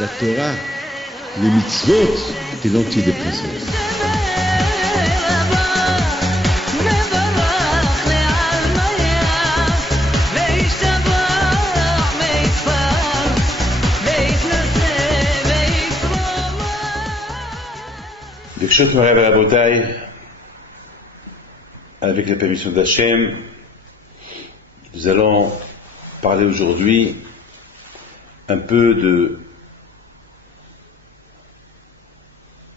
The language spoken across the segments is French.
La Torah, les mitzvot et l'antidépresseur. Birshot Morav Rabotai, avec la permission d'Hachem, nous allons parler aujourd'hui un peu de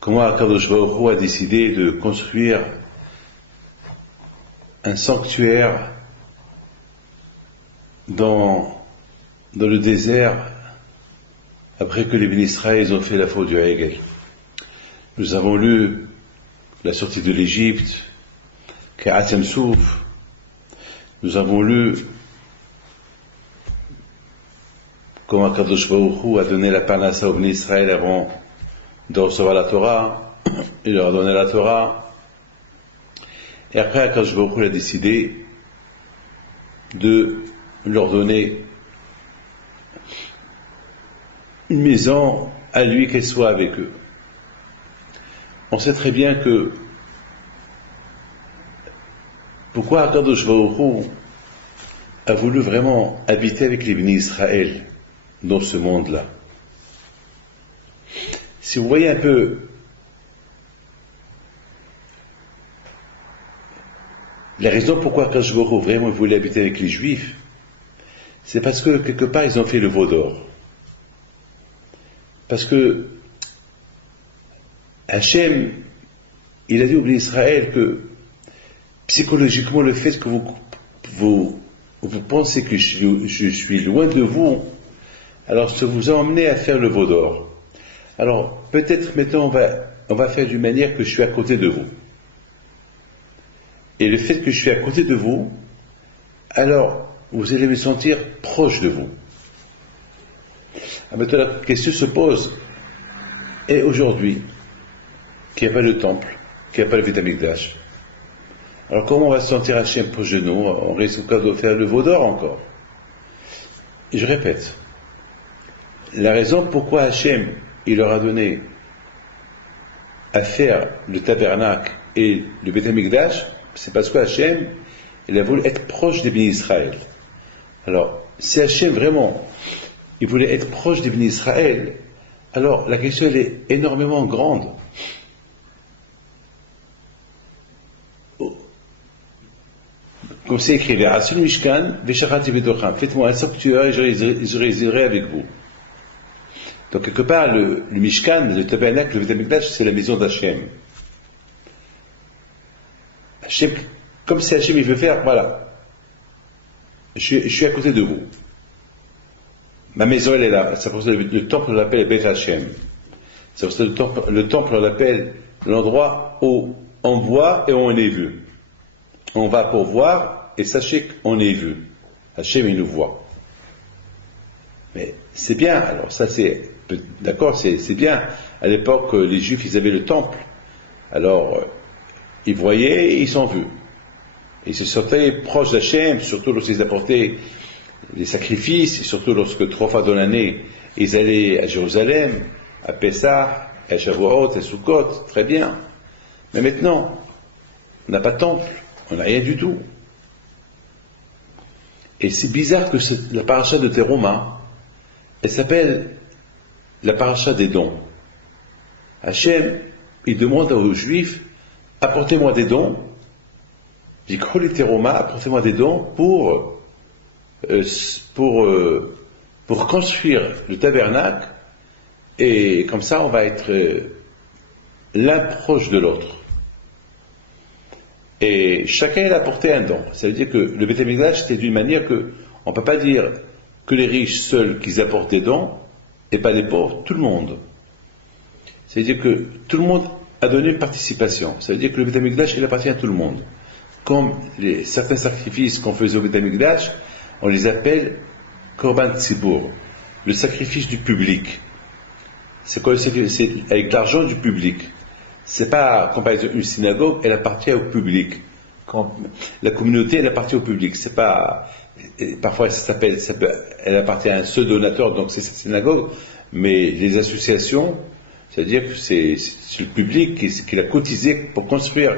comment Akadosh Baruch Hu a décidé de construire un sanctuaire dans le désert après que les Béni Israël ont fait la faute du Hegel. Nous avons lu la sortie de l'Égypte, Ke'at Yam Souf. Nous avons lu comment Akadosh Baruch Hu a donné la parnassa aux Béni Israël avant de recevoir la Torah. Il leur a donné la Torah. Et après, Akadosh Baruch Hu a décidé de leur donner une maison à lui, qu'elle soit avec eux. On sait très bien que pourquoi Akadosh Baruch Hu a voulu vraiment habiter avec les Béni Israël dans ce monde-là. Si vous voyez un peu la raison pourquoi Akadosh Baruch Hu vraiment voulait habiter avec les Juifs, c'est parce que quelque part ils ont fait le veau d'or. Parce que Hachem, il a dit au Béni Israël que psychologiquement le fait que vous pensez que je suis loin de vous, alors ça vous a emmené à faire le veau d'or. Alors peut-être maintenant on va faire d'une manière que je suis à côté de vous. Et le fait que je suis à côté de vous, alors vous allez me sentir proche de vous. Alors maintenant la question se pose, et aujourd'hui, qu'il n'y a pas de temple, qu'il n'y a pas de Beit Hamikdash, alors comment on va se sentir Hachem proche de nous? On risque de faire le veau d'or encore. Et je répète, la raison pourquoi Hachem il leur a donné à faire le tabernacle et le Beit Hamikdash, c'est parce que Hachem il a voulu être proche des Béni Israël. Alors, si Hachem vraiment il voulait être proche des Béni Israël, alors la question elle est énormément grande. Comme c'est écrit, faites-moi un sanctuaire et je résiderai avec vous. Donc quelque part, le Mishkan, le tabernacle, le Beit Hamikdash, c'est la maison d'Hachem. Hachem, comme si Hachem il veut faire, voilà, je suis à côté de vous. Ma maison elle est là. C'est pour ça que le temple on l'appelle Beit Hachem. C'est pour ça que le temple on l'appelle l'endroit où on voit et où on est vu. On va pour voir et sachez qu'on est vu. Hachem il nous voit. Mais c'est bien, alors ça c'est, d'accord, c'est bien. À l'époque, les Juifs ils avaient le temple. Alors, ils voyaient et ils sont vus. Ils se sentaient proches d'Hachem, surtout lorsqu'ils apportaient les sacrifices, et surtout lorsque 3 fois dans l'année, ils allaient à Jérusalem, à Pessah, à Shavuot, à Sukkot, très bien. Mais maintenant, on n'a pas de temple, on n'a rien du tout. Et c'est bizarre que la paracha de Teruma, elle s'appelle la paracha des dons. Hachem, il demande aux Juifs, apportez-moi des dons, Jikroli Teruma, apportez-moi des dons pour construire le tabernacle, et comme ça on va être l'un proche de l'autre. Et chacun il a apporté un don. Ça veut dire que le Beit Hamikdash c'était d'une manière que on ne peut pas dire que les riches seuls qu'ils apportent des dons et pas les pauvres, tout le monde. C'est-à-dire que tout le monde a donné une participation. Ça veut dire que le Beth Amikdash, il appartient à tout le monde. Comme certains sacrifices qu'on faisait au Beth Amikdash, on les appelle Korban Tzibur, le sacrifice du public. C'est quoi le sacrifice? C'est avec l'argent du public. C'est pas, comme par exemple une synagogue, elle appartient au public. Quand la communauté, elle appartient au public. C'est pas, parfois elle appartient à un seul donateur, donc c'est sa synagogue, mais les associations, c'est-à-dire que c'est le public qui l'a cotisé pour construire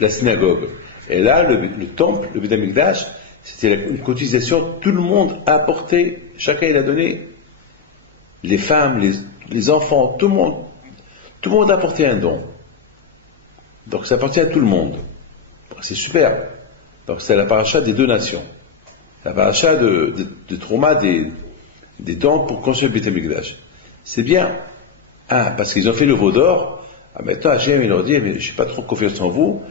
la synagogue. Et là, le temple, le Beth Amikdash, c'était une cotisation, tout le monde a apporté, chacun il a donné, les femmes, les enfants, tout le monde a apporté un don. Donc ça appartient à tout le monde. C'est super. Donc c'est la paracha des donations. La paracha de Trouma des dons pour construire le Beth Amikdash. C'est bien. Parce qu'ils ont fait le veau d'or. Maintenant Hachem il leur dit, mais je n'ai pas trop confiance en vous,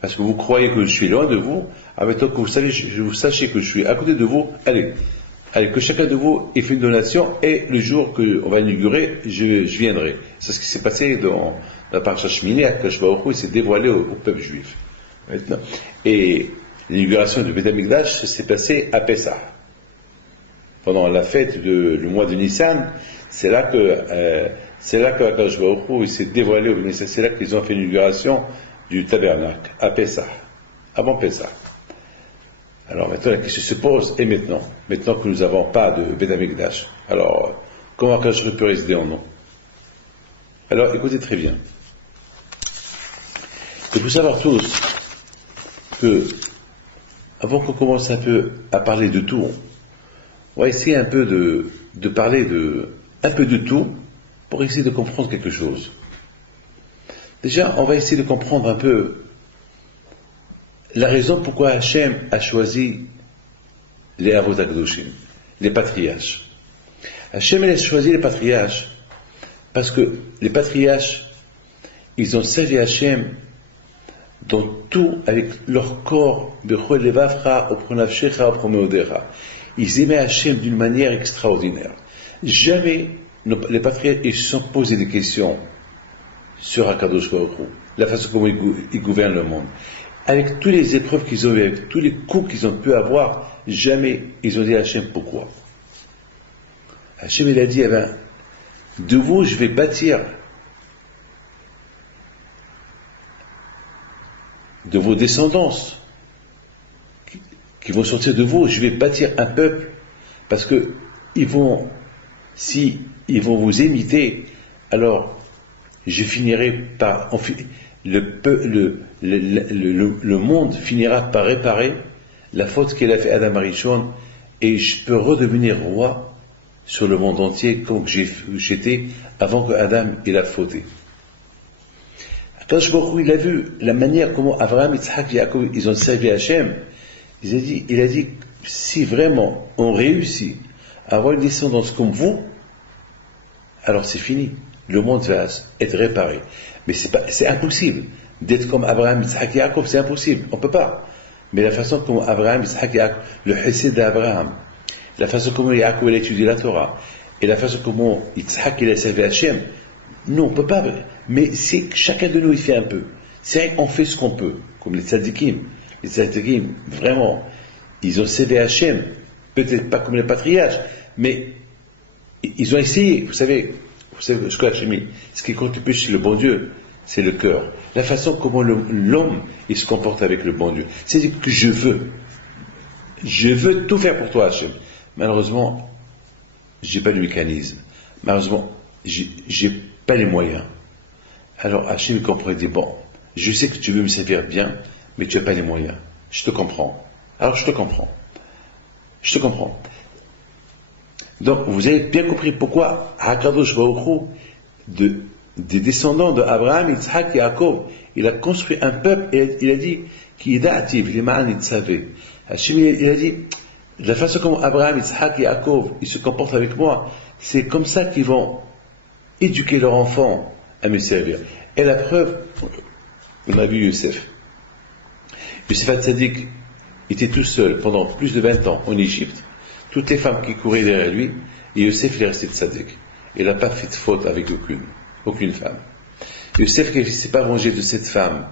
parce que vous croyez que je suis loin de vous. Maintenant que vous sachez que je suis à côté de vous, allez, que chacun de vous ait fait une donation, et le jour qu'on va inaugurer, je viendrai. C'est ce qui s'est passé dans la paracha Shmini, Akadosh Baruch Hu, il s'est dévoilé au peuple juif. Maintenant. Et l'inauguration du Beth Amikdash s'est passée à Pessah. Pendant la fête le mois de Nissan, c'est là que Akadosh Baruch Hu, il s'est dévoilé au Nissan. C'est là qu'ils ont fait l'inauguration du tabernacle, à Pessah, avant Pessah. Alors maintenant, la question se pose, et maintenant que nous n'avons pas de Beth Amikdash, alors comment Akadosh Baruch Hu peut résider en nous? Alors écoutez très bien. Il faut savoir tous que, avant qu'on commence un peu à parler de tout, on va essayer un peu de parler un peu de tout pour essayer de comprendre quelque chose. Déjà, on va essayer de comprendre un peu la raison pourquoi Hachem a choisi les Avot HaKadoshim, les patriarches. Hachem a choisi les patriarches parce que les patriarches, ils ont servi Hachem dans tout avec leur corps. Ils aimaient Hachem d'une manière extraordinaire. Jamais les patriarches ils se sont posé des questions sur Akadosh Baruch Hu, la façon comment ils gouvernent le monde. Avec toutes les épreuves qu'ils ont eues, avec tous les coups qu'ils ont pu avoir, jamais ils ont dit à Hachem pourquoi. Hachem il a dit, de vous je vais bâtir, de vos descendances qui vont sortir de vous, je vais bâtir un peuple, parce que si ils vont vous imiter, alors je finirai par le monde finira par réparer la faute qu'elle a fait Adam Arishon, et je peux redevenir roi sur le monde entier comme j'étais avant que Adam il a fauté. Akadosh Baruch Hu, il a vu la manière comment Abraham, Yitzhak, Yaakov, ils ont servi Hachem. Il a dit, si vraiment on réussit à avoir une descendance comme vous, alors c'est fini. Le monde va être réparé. Mais c'est impossible d'être comme Abraham, Yitzhak, Yaakov, c'est impossible. On ne peut pas. Mais la façon comme Abraham, Yitzhak, Yaakov, le chesed d'Abraham, la façon comment Yaakov a étudié la Torah, et la façon comment Yitzhak il a servi Hachem, non, on ne peut pas. Mais c'est que chacun de nous il fait un peu. C'est vrai qu'on fait ce qu'on peut, comme les tzadikim. Les tzadikim, vraiment, ils ont servi Hachem, peut-être pas comme les patriarches, mais ils ont essayé. Vous savez ce que Hachem, ce qui compte le plus chez le bon Dieu, c'est le cœur. La façon comment l'homme il se comporte avec le bon Dieu. C'est-à-dire que je veux tout faire pour toi, Hachem. Malheureusement, j'ai pas le mécanisme. Malheureusement, j'ai pas les moyens. Alors Hachem comprend, il dit, bon, je sais que tu veux me servir bien, mais tu n'as pas les moyens. Je te comprends. Alors je te comprends. Donc vous avez bien compris pourquoi Akadosh Baruch Hu, des descendants d'Abraham, Yitzhak et Yaakov, il a construit un peuple et il a dit qui da'ativ liman itzavé. Hachem il a dit la façon comme Abraham, Yitzhak et Yaakov ils se comportent avec moi, c'est comme ça qu'ils vont éduquer leurs enfants à me servir. Et la preuve, on a vu Youssef. Youssef Hatzadik était tout seul pendant plus de 20 ans en Égypte. Toutes les femmes qui couraient derrière lui, et Youssef il est resté tzaddik. Il n'a pas fait de faute avec aucune. Aucune femme. Youssef ne s'est pas vengé de cette femme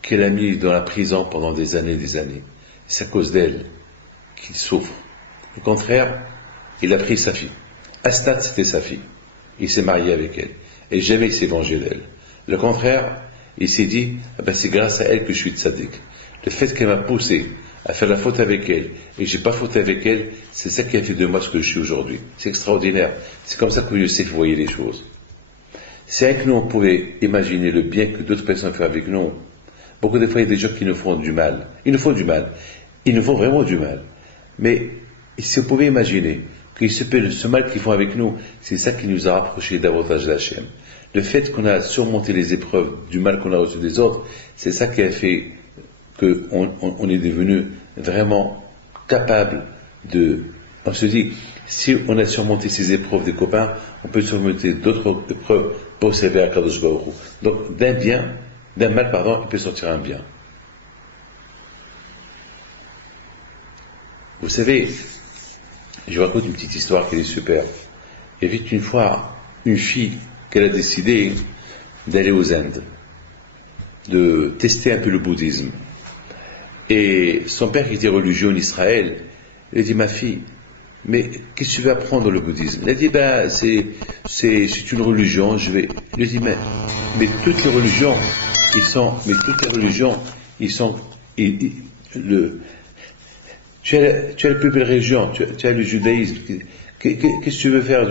qu'elle a mis dans la prison pendant des années et des années. C'est à cause d'elle qu'il souffre. Au contraire, il a pris sa fille. Astat, c'était sa fille. Il s'est marié avec elle. Et jamais il s'est vengé d'elle. Le contraire, il s'est dit, ah ben c'est grâce à elle que je suis tzaddik. Le fait qu'elle m'a poussé à faire la faute avec elle, et que j'ai pas faute avec elle, c'est ça qui a fait de moi ce que je suis aujourd'hui. C'est extraordinaire. C'est comme ça que Youssef voyait les choses. C'est vrai que nous, on pouvait imaginer le bien que d'autres personnes font avec nous. Beaucoup de fois, il y a des gens qui nous font du mal. Ils nous font du mal. Ils nous font vraiment du mal. Mais si on pouvait imaginer que ce mal qu'ils font avec nous, c'est ça qui nous a rapprochés davantage d'Hachem. Le fait qu'on a surmonté les épreuves du mal qu'on a reçu des autres, c'est ça qui a fait qu'on est devenu vraiment capable de... On se dit, si on a surmonté ces épreuves des copains, on peut surmonter d'autres épreuves pour servir à Kadosh Baruch Hu. Donc d'un mal, il peut sortir un bien. Vous savez, je vous raconte une petite histoire qui est super. Il y avait une fois une fille qu'elle a décidé d'aller aux Indes, de tester un peu le bouddhisme. Et son père, qui était religieux en Israël, il a dit, ma fille, mais qu'est-ce que tu veux apprendre le bouddhisme? Il a dit, c'est une religion, je vais... Il a dit, mais toutes les religions, tu as la plus belle religion, tu as le judaïsme. Qu'est-ce que tu veux faire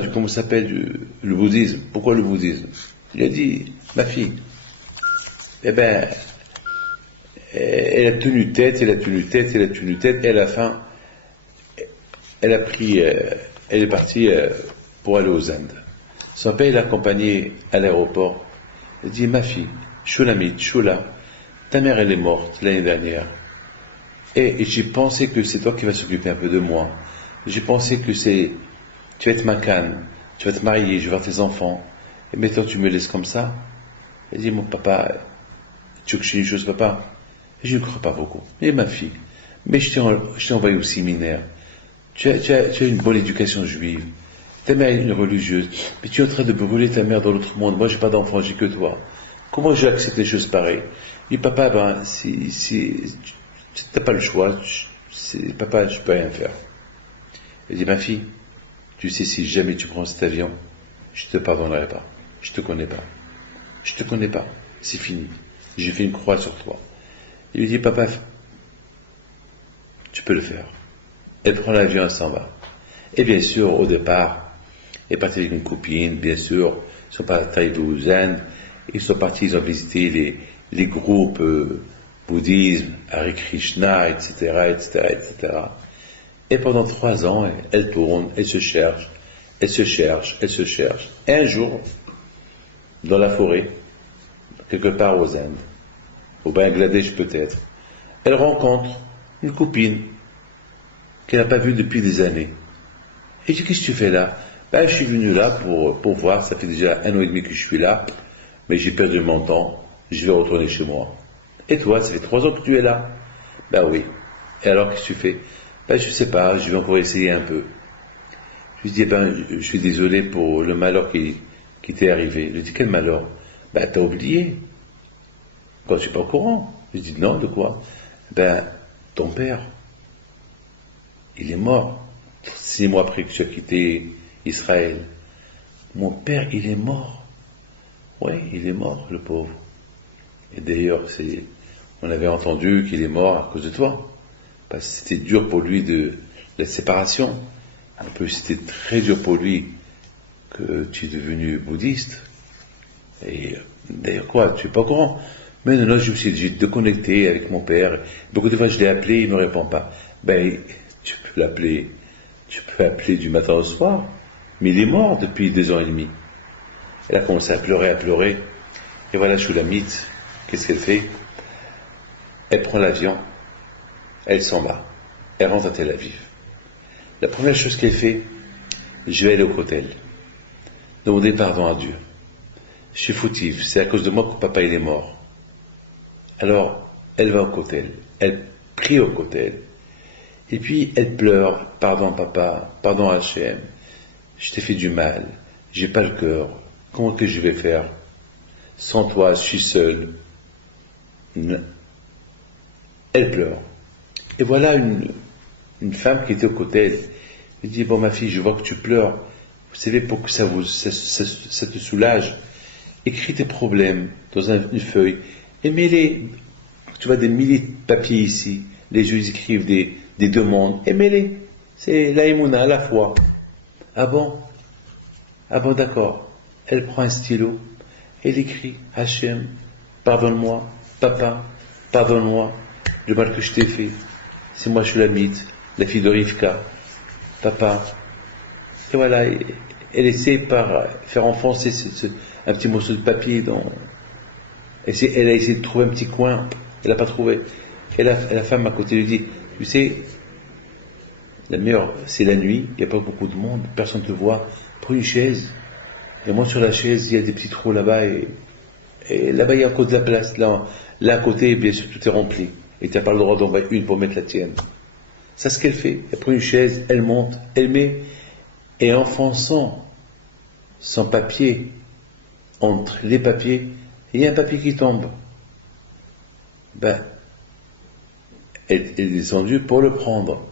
du, comment ça s'appelle, le bouddhisme? Pourquoi le bouddhisme? Il a dit, ma fille, elle a tenu tête, et à la fin, elle est partie pour aller aux Indes. Son père l'a accompagnée à l'aéroport. Il dit, ma fille, Shula, ta mère elle est morte l'année dernière. Et j'ai pensé que c'est toi qui vas s'occuper un peu de moi. J'ai pensé que tu vas être ma canne, tu vas te marier, je vais voir tes enfants. Et maintenant tu me laisses comme ça. Elle dit, mon papa, tu veux que je dise une chose, papa? Et je ne crois pas beaucoup. Et ma fille, mais je t'ai envoyé au séminaire. Tu as une bonne éducation juive. Ta mère est une religieuse. Mais tu es en train de brûler ta mère dans l'autre monde. Moi, j'ai pas d'enfant, j'ai que toi. Comment je vais accepter des choses pareilles? Et papa, t'as pas le choix. Papa, je peux rien faire. Elle dit, ma fille, tu sais, si jamais tu prends cet avion, je te pardonnerai pas. Je te connais pas. C'est fini. J'ai fait une croix sur toi. Il lui dit, papa, tu peux le faire. Elle prend l'avion, elle s'en va. Et bien sûr, au départ, elle est partie avec une copine, bien sûr. Ils sont partis arrivés aux Indes. Ils ont visité les groupes bouddhisme, Hare Krishna, etc. Et pendant 3 ans, elle tourne, elle se cherche. Et un jour, dans la forêt, quelque part aux Indes, au Bangladesh peut-être, elle rencontre une copine qu'elle n'a pas vue depuis des années. Et je dis, qu'est-ce que tu fais là? Je suis venu là pour voir, ça fait déjà 1 an et demi que je suis là, mais j'ai perdu mon temps, je vais retourner chez moi. Et toi, ça fait 3 ans que tu es là? Oui. Et alors, qu'est-ce que tu fais? Je sais pas, je vais encore essayer un peu. Je lui dis, je suis désolé pour le malheur qui t'est arrivé. Je lui dis, quel malheur? T'as oublié. Quand je suis pas au courant. Je dis, non, de quoi? Ton père, il est mort. 6 mois après que tu as quitté Israël. Mon père, il est mort. Oui, il est mort, le pauvre. Et d'ailleurs, on avait entendu qu'il est mort à cause de toi. Parce que c'était dur pour lui de la séparation. En plus, c'était très dur pour lui que tu es devenu bouddhiste. Et d'ailleurs, quoi, tu es pas au courant? Mais non, je me suis dit de connecter avec mon père. Beaucoup de fois, je l'ai appelé, il ne me répond pas. Tu peux appeler du matin au soir, mais il est mort depuis 2 ans et demi. Elle a commencé à pleurer. Et voilà, Shulamit, qu'est-ce qu'elle fait? Elle prend l'avion, elle s'en va, elle rentre à Tel Aviv. La première chose qu'elle fait, je vais aller au Kotel, demander pardon à Dieu. Je suis fautive, c'est à cause de moi que papa il est mort. Alors, elle va au Kotel, elle prie au Kotel, et puis elle pleure, pardon papa, pardon Hachem, je t'ai fait du mal, j'ai pas le cœur, Comment que je vais faire? Sans toi, je suis seul. Elle pleure. Et voilà une femme qui était au côté. Elle dit, bon ma fille, je vois que tu pleures. Vous savez, pour que ça te soulage, écris tes problèmes dans une feuille et mets-les. Tu vois des milliers de papiers ici. Les gens écrivent des demandes et mets-les. C'est l'aïmouna, la foi. Ah bon? Ah bon, d'accord. Elle prend un stylo, elle écrit, Hachem, pardonne-moi, papa, pardonne-moi, le mal que je t'ai fait. C'est moi, je suis la mythe, la fille de Rivka, papa. Et voilà, elle essaie par faire enfoncer un petit morceau de papier dans. Elle a essayé de trouver un petit coin, elle n'a pas trouvé. Et la femme à côté lui dit, tu sais, la meilleure, c'est la nuit, il n'y a pas beaucoup de monde, personne ne te voit, prends une chaise. Et moi sur la chaise, il y a des petits trous là-bas, et là-bas il y a encore de la place. Là à côté, bien sûr, tout est rempli. Et tu n'as pas le droit d'en mettre une pour mettre la tienne. C'est ce qu'elle fait. Elle prend une chaise, elle monte, elle met, et enfonçant son papier entre les papiers, il y a un papier qui tombe. Elle est descendue pour le prendre.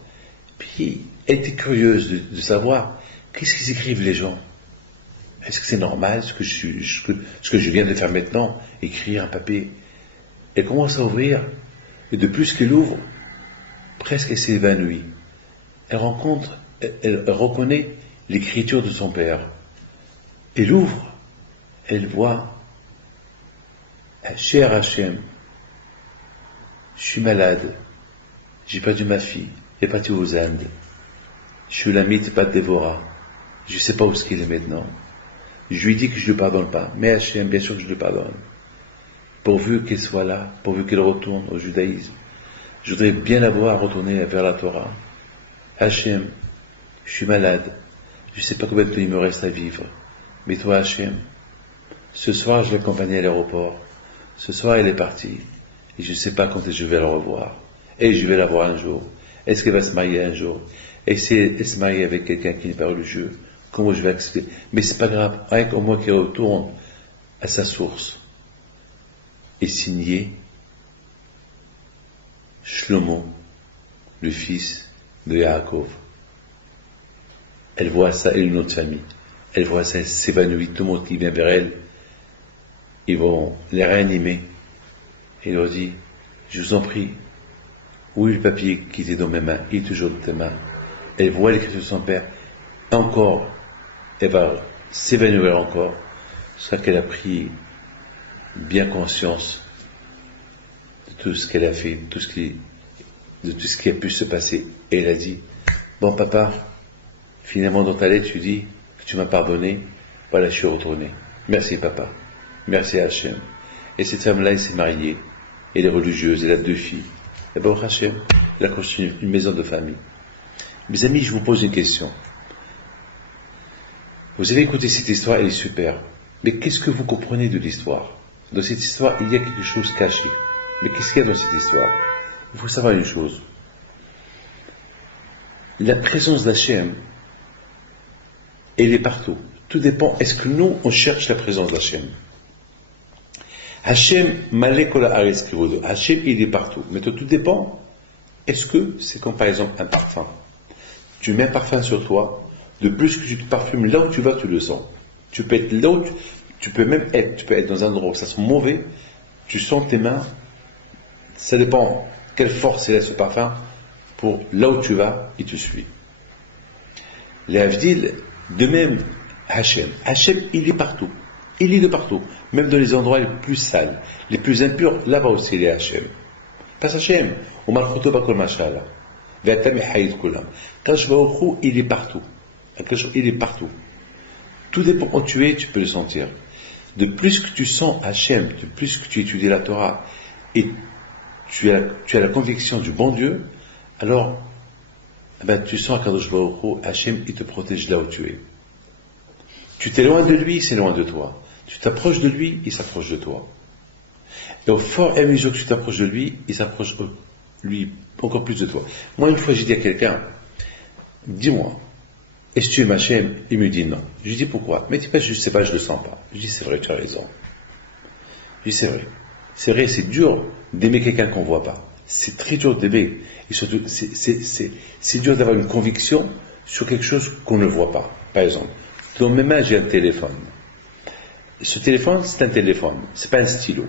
Puis, elle était curieuse de savoir qu'est-ce qu'ils écrivent les gens. Est-ce que c'est normal ce que je viens de faire maintenant, écrire un papier? Elle commence à ouvrir, et de plus qu'elle ouvre, presque elle s'évanouit. Elle reconnaît l'écriture de son père. Elle ouvre, elle voit, cher Hachem, je suis malade, j'ai perdu ma fille, elle est partie aux Indes, je suis la mythe Bat Dévora, je ne sais pas où est-ce qu'il est maintenant. Je lui dis que je ne le pardonne pas, mais Hachem, bien sûr que je le pardonne. Pourvu qu'elle soit là, pourvu qu'elle retourne au judaïsme. Je voudrais bien la voir retourner vers la Torah. Hachem, je suis malade, je ne sais pas combien de temps il me reste à vivre, mais toi Hachem, ce soir je l'ai accompagnée à l'aéroport, ce soir elle est partie, et je ne sais pas quand je vais la revoir, et je vais la voir un jour. Est-ce qu'elle va se marier un jour? Et si elle se marie avec quelqu'un qui n'est pas religieux, comment je vais accepter? Mais c'est pas grave, rien qu'au moins qu'elle retourne à sa source. Et signé Shlomo, le fils de Yaakov. Elle voit ça, et le nom de famille. Elle voit ça, elle s'évanouit, tout le monde qui vient vers elle, ils vont les réanimer. Et il leur dit, je vous en prie, où est le papier qui était dans mes mains? Il est toujours dans tes mains. Elle voit l'écriture de son père, encore, elle va s'évanouir encore, jusqu'à qu'elle a pris bien conscience de tout ce qu'elle a fait, de tout ce qui a pu se passer. Et elle a dit, bon papa, finalement dans ta lettre tu dis que tu m'as pardonné, voilà je suis retourné. Merci papa, merci Hachem. Et cette femme-là, elle s'est mariée, elle est religieuse, elle a 2 filles. Et bon Hachem, elle a construit une maison de famille. Mes amis, je vous pose une question. Vous avez écouté cette histoire, elle est super. Mais qu'est-ce que vous comprenez de l'histoire? Dans cette histoire, il y a quelque chose caché. Mais qu'est-ce qu'il y a dans cette histoire? Il faut savoir une chose. La présence d'Hachem, elle est partout. Tout dépend, est-ce que nous, on cherche la présence d'Hachem? Hachem, Malekola Ares Kivodo. Hachem, il est partout. Mais tout dépend. Est-ce que c'est comme par exemple un parfum? Tu mets un parfum sur toi, de plus que tu te parfumes, là où tu vas, tu le sens. Tu peux être là où tu peux même être dans un endroit où ça sent mauvais, tu sens tes mains, ça dépend quelle force il a ce parfum, pour là où tu vas, il te suit. Les Havdil, de même, Hachem, il est partout. Il est de partout, même dans les endroits les plus sales, les plus impurs, là-bas aussi il est Hachem. Pas Hachem, ou Malchuto Bakol Mashallah. Kashvaochou, il est partout. Il est partout. Tout dépend où tu es, tu peux le sentir. De plus que tu sens Hachem, de plus que tu étudies la Torah, et tu as la conviction du bon Dieu, alors tu sens Kadosh Baruch Hu, Hachem, il te protège là où tu es. Tu t'éloignes de lui, c'est loin de toi. Tu t'approches de lui, il s'approche de toi. Et au fur et à mesure que tu t'approches de lui, il s'approche de lui encore plus de toi. Moi, une fois, j'ai dit à quelqu'un, dis-moi, Est-ce que tu aimes Hachem? Il me dit non. Je lui dis pourquoi? Mais il dit pas, je sais pas, je le sens pas. Je dis c'est vrai, tu as raison. Je dis c'est vrai. C'est vrai, c'est dur d'aimer quelqu'un qu'on voit pas. C'est très dur d'aimer. Et surtout, c'est dur d'avoir une conviction sur quelque chose qu'on ne voit pas. Par exemple, dans mes mains, j'ai un téléphone. Ce téléphone, c'est un téléphone. C'est pas un stylo.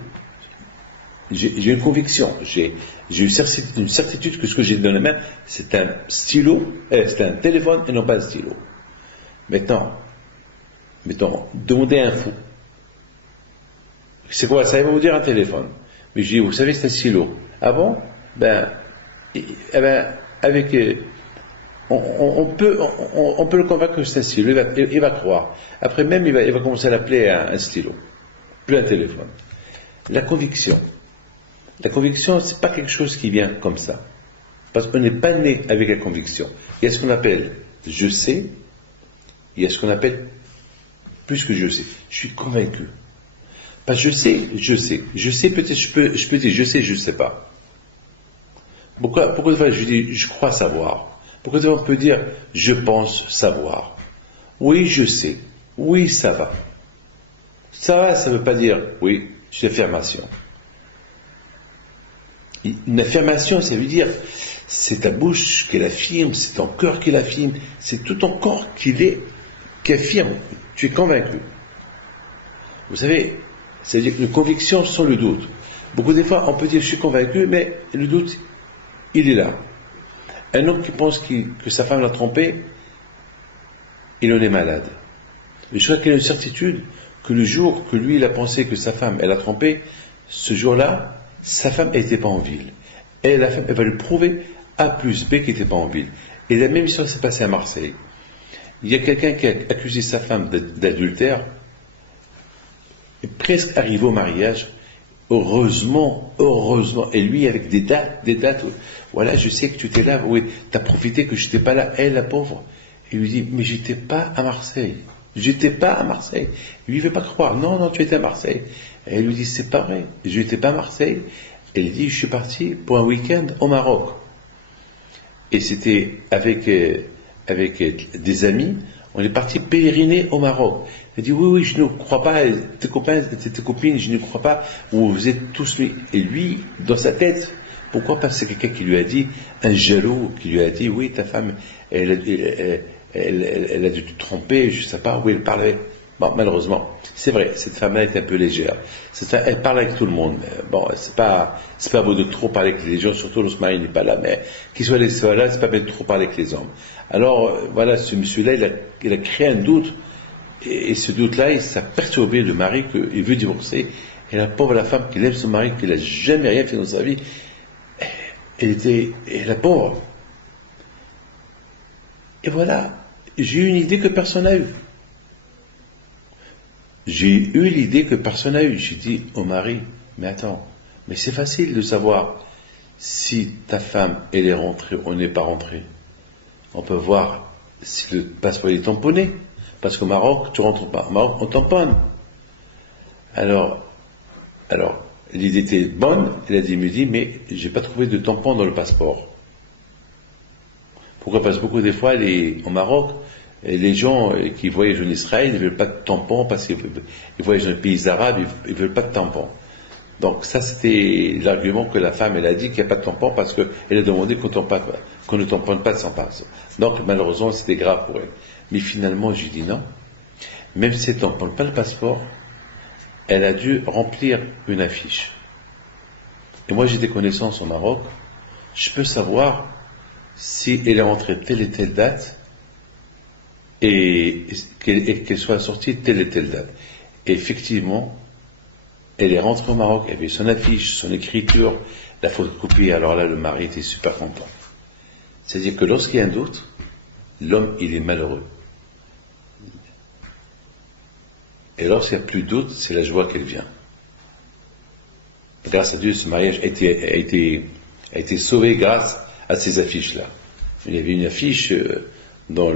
J'ai une conviction. J'ai une certitude que ce que j'ai dans les mains, c'est un stylo, c'est un téléphone et non pas un stylo. Maintenant, demandez à un fou. C'est quoi ça? Il va vous dire un téléphone. Mais je dis, vous savez, c'est un stylo. Ah bon? Avec, on peut le convaincre que c'est un stylo. Il va croire. Après même, il va commencer à l'appeler un stylo, plus un téléphone. La conviction, c'est pas quelque chose qui vient comme ça. Parce qu'on n'est pas né avec la conviction. Il y a ce qu'on appelle je sais, il y a ce qu'on appelle plus que je sais. Je suis convaincu. Parce que je sais. Je sais, peut-être, je peux dire je sais, je ne sais pas. Pourquoi des fois je dis je crois savoir? Pourquoi des fois on peut dire je pense savoir? Oui, je sais. Oui, ça va. Ça va, ça ne veut pas dire oui, c'est une affirmation. Une affirmation, ça veut dire c'est ta bouche qui l'affirme, c'est ton cœur qui l'affirme, c'est tout ton corps qui affirme. Tu es convaincu. Vous savez, c'est-à-dire une conviction sans le doute. Beaucoup de fois, on peut dire je suis convaincu, mais le doute, il est là. Un homme qui pense que sa femme l'a trompé, il en est malade. Je crois qu'il a une certitude que le jour que lui, il a pensé que sa femme, elle l'a trompé, ce jour-là, sa femme n'était pas en ville. Et la femme, elle va lui prouver A plus B qui n'était pas en ville. Et la même histoire s'est passée à Marseille. Il y a quelqu'un qui a accusé sa femme d'adultère, et presque arrivé au mariage. Heureusement, et lui avec des dates, voilà, je sais que tu étais là, oui, tu as profité que je n'étais pas là, elle, la pauvre. Il lui dit, mais j'étais pas à Marseille. Lui, il ne veut pas croire, non, tu étais à Marseille. Et elle lui dit, c'est pas vrai, je n'étais pas à Marseille. Elle dit, je suis parti pour un week-end au Maroc. Et c'était avec des amis, on est parti pèleriner au Maroc. Elle dit, oui, je ne crois pas, tes copains, tes copines, je ne crois pas, vous êtes tous mis. Et lui, dans sa tête, pourquoi? Parce que c'est quelqu'un qui lui a dit, un jaloux, qui lui a dit, oui, ta femme, elle a dû te tromper, je ne sais pas où elle parlait. Bon, malheureusement, c'est vrai, cette femme-là est un peu légère. Elle parle avec tout le monde. Bon, c'est pas beau de trop parler avec les gens, surtout lorsque Marie n'est pas là, mais qu'il soit là, c'est pas beau de trop parler avec les hommes. Alors, voilà, ce monsieur-là, il a créé un doute, et ce doute-là, ça a perturbé le mari qu'il veut divorcer, et la pauvre la femme qui aime son mari, qui n'a jamais rien fait dans sa vie, et la pauvre. Et voilà, j'ai eu une idée que personne n'a eue. J'ai eu l'idée que personne n'a eue. J'ai dit au mari, mais attends, mais c'est facile de savoir si ta femme, elle est rentrée ou n'est pas rentrée. On peut voir si le passeport est tamponné. Parce qu'au Maroc, tu rentres pas. Au Maroc, on tamponne. Alors, l'idée était bonne. Elle me dit, mais j'ai pas trouvé de tampon dans le passeport. Pourquoi? Parce que beaucoup des fois, au Maroc, les gens qui voyagent en Israël ne veulent pas de tampon parce qu'ils voyagent dans les pays arabes, ils ne veulent pas de tampon. Donc ça, c'était l'argument que la femme, elle a dit qu'il n'y a pas de tampon parce qu'elle a demandé qu'on ne tamponne pas de son passeport. Donc malheureusement, c'était grave pour elle. Mais finalement, j'ai dit non. Même si elle ne tamponne pas le passeport, elle a dû remplir une affiche. Et moi, j'ai des connaissances au Maroc. Je peux savoir si elle est rentrée telle et telle date et qu'elle soit sortie telle et telle date. Et effectivement, elle est rentrée au Maroc, elle avait son affiche, son écriture, la photocopie. Alors là, le mari était super content. C'est-à-dire que lorsqu'il y a un doute, l'homme, il est malheureux. Et lorsqu'il n'y a plus de doute, c'est la joie qu'elle vient. Grâce à Dieu, ce mariage a été sauvé grâce à ces affiches-là. Il y avait une affiche dans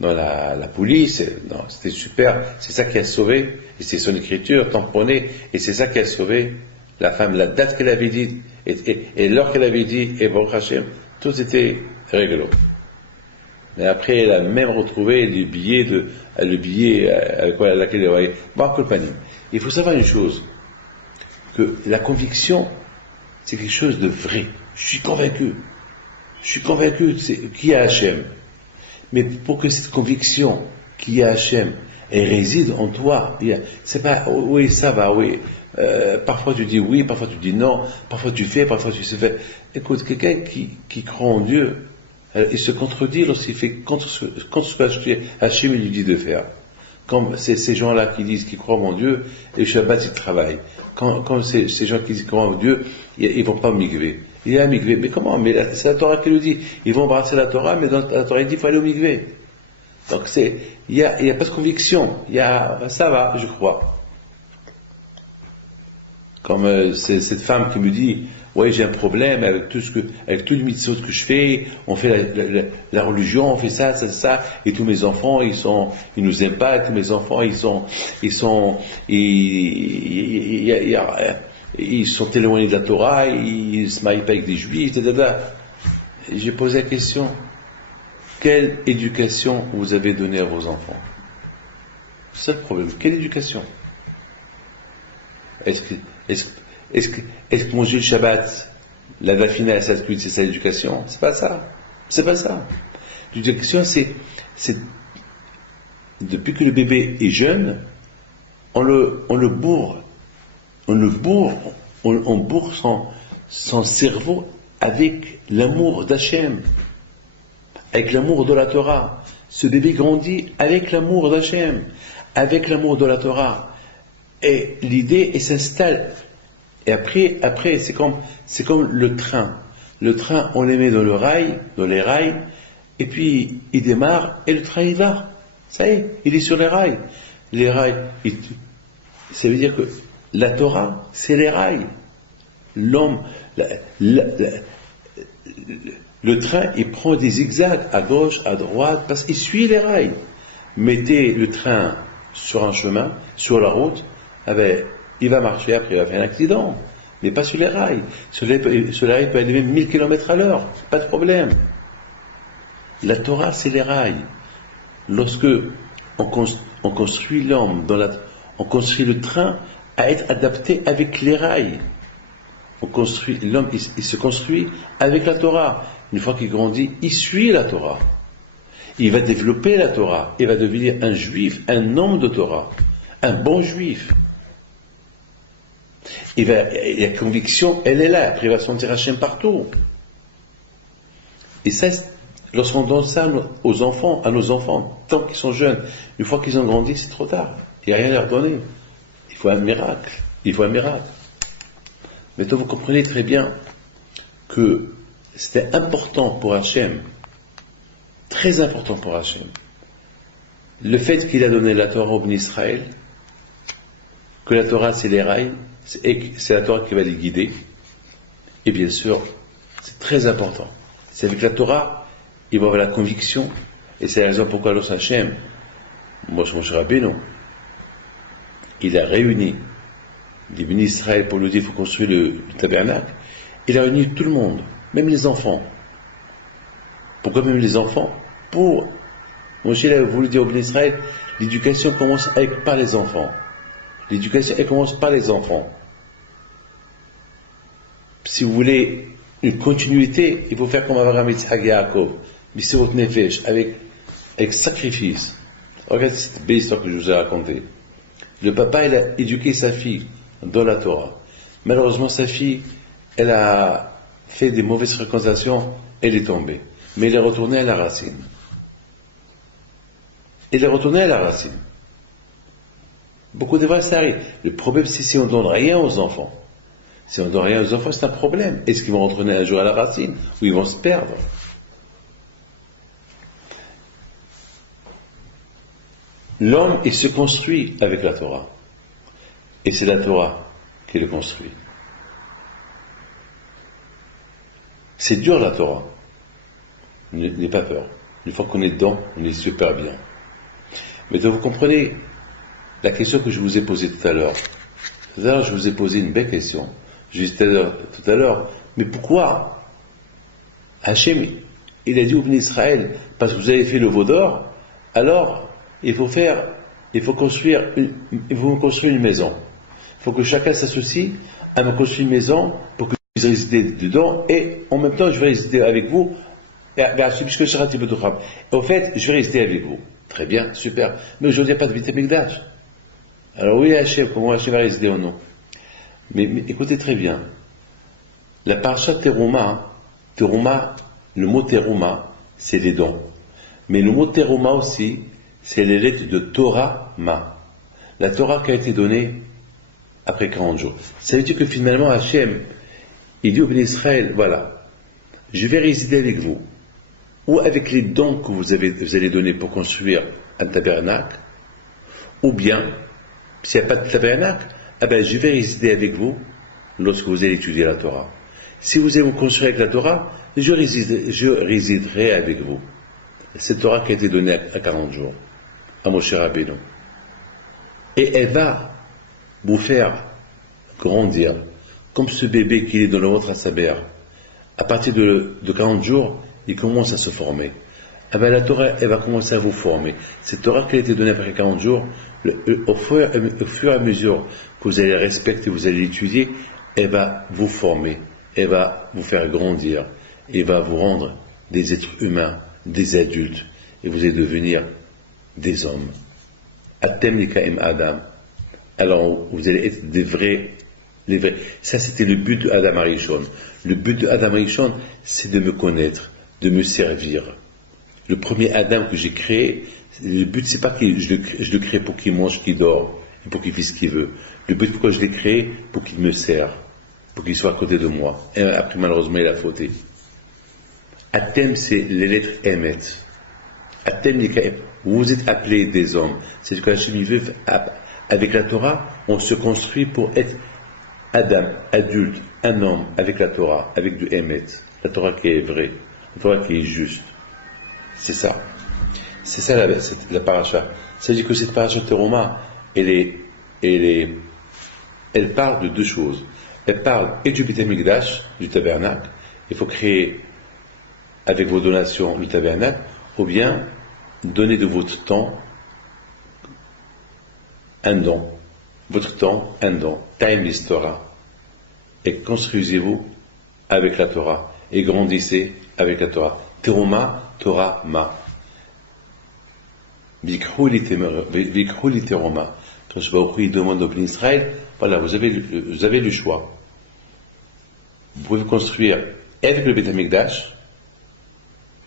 la police, c'était super, c'est ça qui a sauvé, et c'est son écriture tamponnée, et c'est ça qui a sauvé la femme, la date qu'elle avait dit, et l'heure qu'elle avait dit, et Baruch Hashem, tout était réglo. Mais après, elle a même retrouvé le billet avec laquelle elle voyait. Il faut savoir une chose, que la conviction, c'est quelque chose de vrai. Je suis convaincu qu'il y a Hachem. Mais pour que cette conviction qu'il y a Hachem, elle réside en toi, c'est pas, oui, ça va, oui. Parfois tu dis oui, parfois tu dis non, parfois tu fais, parfois tu sais faire. Écoute, quelqu'un qui croit en Dieu, il se contredit lorsqu'il fait contre ce que Hachem lui dit de faire. Comme ces gens-là qui disent qu'ils croient en Dieu, et le Shabbat ils travaillent. Comme ces gens qui disent qu'ils croient en Dieu, ils vont pas au mikvé. Il y a un mikvé, mais comment? Mais c'est la Torah qui le dit. Ils vont embrasser la Torah, mais dans la Torah il dit qu'il faut aller au mikvé. Donc il y a pas de conviction. Ça va, je crois. Comme cette femme qui me dit, ouais, j'ai un problème avec tout le mitzvot que je fais, on fait la religion, on fait ça, et tous mes enfants, ils nous aiment pas, tous mes enfants, ils sont éloignés de la Torah, ils se marient pas avec des juifs, etc. Et j'ai posé la question, quelle éducation vous avez donnée à vos enfants? C'est ça le problème, quelle éducation? Est-ce que manger le Shabbat, la dafina, c'est ça l'éducation? C'est pas ça. L'éducation, c'est depuis que le bébé est jeune, on le bourre, on bourre son cerveau avec l'amour d'Hachem, avec l'amour de la Torah. Ce bébé grandit avec l'amour d'Hachem, avec l'amour de la Torah. Et l'idée, elle s'installe. Et après, c'est comme le train. Le train, on les met dans les rails, et puis il démarre, et le train il va. Ça y est, il est sur les rails. Les rails, ça veut dire que la Torah, c'est les rails. L'homme, le train, il prend des zigzags à gauche, à droite, parce qu'il suit les rails. Mettez le train sur un chemin, sur la route, il va marcher, après il va faire un accident, mais pas sur les rails. Sur les rails, il peut aller même 1000 km à l'heure, pas de problème. La Torah, c'est les rails. Lorsque on construit l'homme, on construit le train à être adapté avec les rails. L'homme, il se construit avec la Torah. Une fois qu'il grandit, il suit la Torah. Il va développer la Torah. Il va devenir un juif, un homme de Torah, un bon juif. Et la conviction, elle est là. Après, il va sentir Hachem partout. Et ça, lorsqu'on donne ça à nos enfants, tant qu'ils sont jeunes, une fois qu'ils ont grandi, c'est trop tard. Il n'y a rien à leur donner. Il faut un miracle. Maintenant, vous comprenez très bien que c'était important pour Hachem, très important pour Hachem, le fait qu'il a donné la Torah au Bnei Israël, que la Torah c'est les rails, c'est la Torah qui va les guider, et bien sûr, c'est très important. C'est avec la Torah, il va avoir la conviction, et c'est la raison pourquoi l'Os Hachem, Moshe Rabbeinu, il a réuni des Bnei Israël pour lui dire qu'il faut construire le tabernacle. Il a réuni tout le monde, même les enfants. Pourquoi même les enfants? Moshe a voulu dire aux Bnei Israël, l'éducation commence par les enfants. L'éducation, elle commence par les enfants. Si vous voulez une continuité, il faut faire comme Abraham, Yitzhak, Yaakov, Messirut Nefesh, avec sacrifice. Regardez cette belle histoire que je vous ai racontée. Le papa, il a éduqué sa fille dans la Torah. Malheureusement, sa fille, elle a fait des mauvaises fréquentations, elle est tombée. Mais elle est retournée à la racine. Beaucoup de fois, ça arrive. Le problème, c'est si on ne donne rien aux enfants. Si on ne donne rien aux enfants, c'est un problème. Est-ce qu'ils vont retourner un jour à la racine ou ils vont se perdre? L'homme, il se construit avec la Torah. Et c'est la Torah qui le construit. C'est dur la Torah. N'ayez pas peur. Une fois qu'on est dedans, on est super bien. Mais donc vous comprenez la question que je vous ai posée tout à l'heure. Tout à l'heure, je vous ai posé une belle question. Je disais tout à l'heure, mais pourquoi Hachem, il a dit au Béni Israël, parce que vous avez fait le veau d'or, alors il faut construire une maison. Il faut que chacun s'associe à me construire une maison pour que je puisse résider dedans, et en même temps je vais résider avec vous. Et au fait, je vais résider avec vous. Très bien, super. Mais aujourd'hui, il n'y a pas de Beit HaMikdash. Alors oui, Hachem, comment Hachem va résider ou non? Mais écoutez très bien. La parasha Teruma, le mot Teruma, c'est les dons. Mais le mot Teruma aussi, c'est les lettres de Torah Ma. La Torah qui a été donnée après 40 jours. Ça veut dire que finalement, Hachem, il dit au Béni Israël, voilà, je vais résider avec vous, ou avec les dons que vous allez donner pour construire un tabernacle, ou bien, s'il n'y a pas de tabernacle, eh ben, je vais résider avec vous lorsque vous allez étudier la Torah. Si vous allez vous construire avec la Torah, je résiderai avec vous. Cette Torah qui a été donnée à 40 jours, à Moshe Rabbeinu. Et elle va vous faire grandir, comme ce bébé qui est dans le ventre à sa mère. À partir de 40 jours, il commence à se former. Eh bien, la Torah, elle va commencer à vous former. Cette Torah qui a été donnée après 40 jours, au fur et à mesure que vous allez la respecter, vous allez l'étudier, elle va vous former, elle va vous faire grandir, elle va vous rendre des êtres humains, des adultes, et vous allez devenir des hommes. Atem Nikaim Adam. Alors, vous allez être les vrais. Ça, c'était le but de Adam Arishon. Le but de Adam Arishon, c'est de me connaître, de me servir. Le premier Adam que j'ai créé, le but, c'est pas que je le crée pour qu'il mange, qu'il dort, et pour qu'il fasse ce qu'il veut. Le but, pourquoi je l'ai créé? Pour qu'il me serve, pour qu'il soit à côté de moi. Et après, malheureusement, il a fauté. Atem, c'est les lettres Emet. Atem, vous êtes appelés des hommes. C'est ce que Hachem veut. Avec la Torah, on se construit pour être Adam, adulte, un homme, avec la Torah, avec du Emet. La Torah qui est vraie, la Torah qui est juste. C'est ça. C'est ça la paracha. Ça veut dire que cette paracha Teruma, elle parle de deux choses. Elle parle et du Beit HaMikdash, du tabernacle. Il faut créer avec vos donations le tabernacle, ou bien donner de votre temps un don. Votre temps, un don. Time is Torah. Et construisez-vous avec la Torah. Et grandissez avec la Torah. Teruma, Torah, Ma. Vikhu li Teruma. Quand je vais il demande au Béni Israël, voilà, vous avez le choix. Vous pouvez vous construire avec le Beit HaMikdash.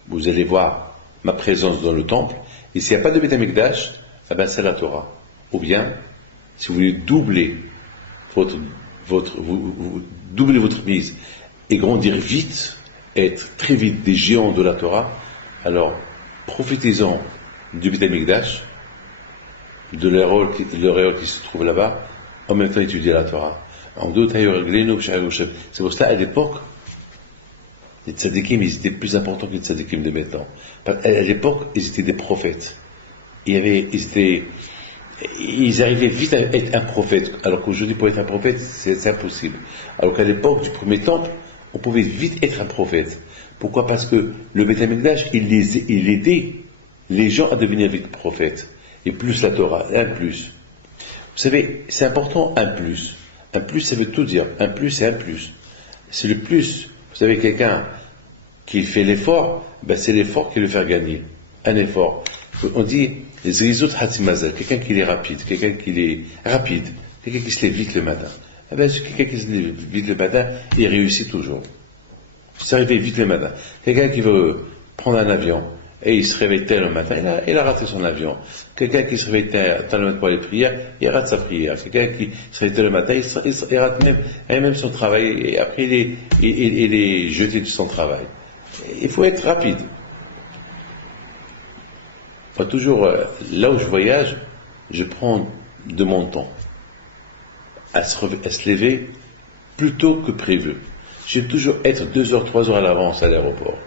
Vous allez voir ma présence dans le temple. Et s'il n'y a pas de Beit HaMikdash, eh ben c'est la Torah. Ou bien, si vous voulez doubler doubler votre mise et grandir vite, être très vite des géants de la Torah, alors profitez-en du Beit HaMikdash, de l'auréole qui se trouve là-bas, en même temps étudier la Torah. C'est pour cela, à l'époque, les tzadikim, ils étaient plus importants que les tzadikim de maintenant. À l'époque, ils étaient des prophètes. Ils arrivaient vite à être un prophète, alors qu'aujourd'hui, pour être un prophète, c'est impossible. Alors qu'à l'époque du premier temple, on pouvait vite être un prophète. Pourquoi? Parce que le Beit HaMikdash, il aidait les gens à devenir vite prophètes. Et plus la Torah, un plus. Vous savez, c'est important, un plus. Un plus, ça veut tout dire. Un plus, c'est un plus. C'est le plus. Vous savez, quelqu'un qui fait l'effort, ben c'est l'effort qui le fait gagner. Un effort. On dit, quelqu'un qui est rapide, quelqu'un qui se lève vite le matin. Eh ben, quelqu'un qui se lève vite le matin, il réussit toujours. Il se réveille vite le matin. Quelqu'un qui veut prendre un avion, et il se réveille tard le matin, il a raté son avion. Quelqu'un qui se réveille tard le matin pour aller prier, il rate sa prière. Quelqu'un qui se réveille tard le matin, il rate même son travail, et après il est jeté de son travail. Il faut être rapide. Moi, toujours, là où je voyage, je prends de mon temps à se lever plus tôt que prévu. Je vais toujours être 2 heures, 3 heures à l'avance à l'aéroport.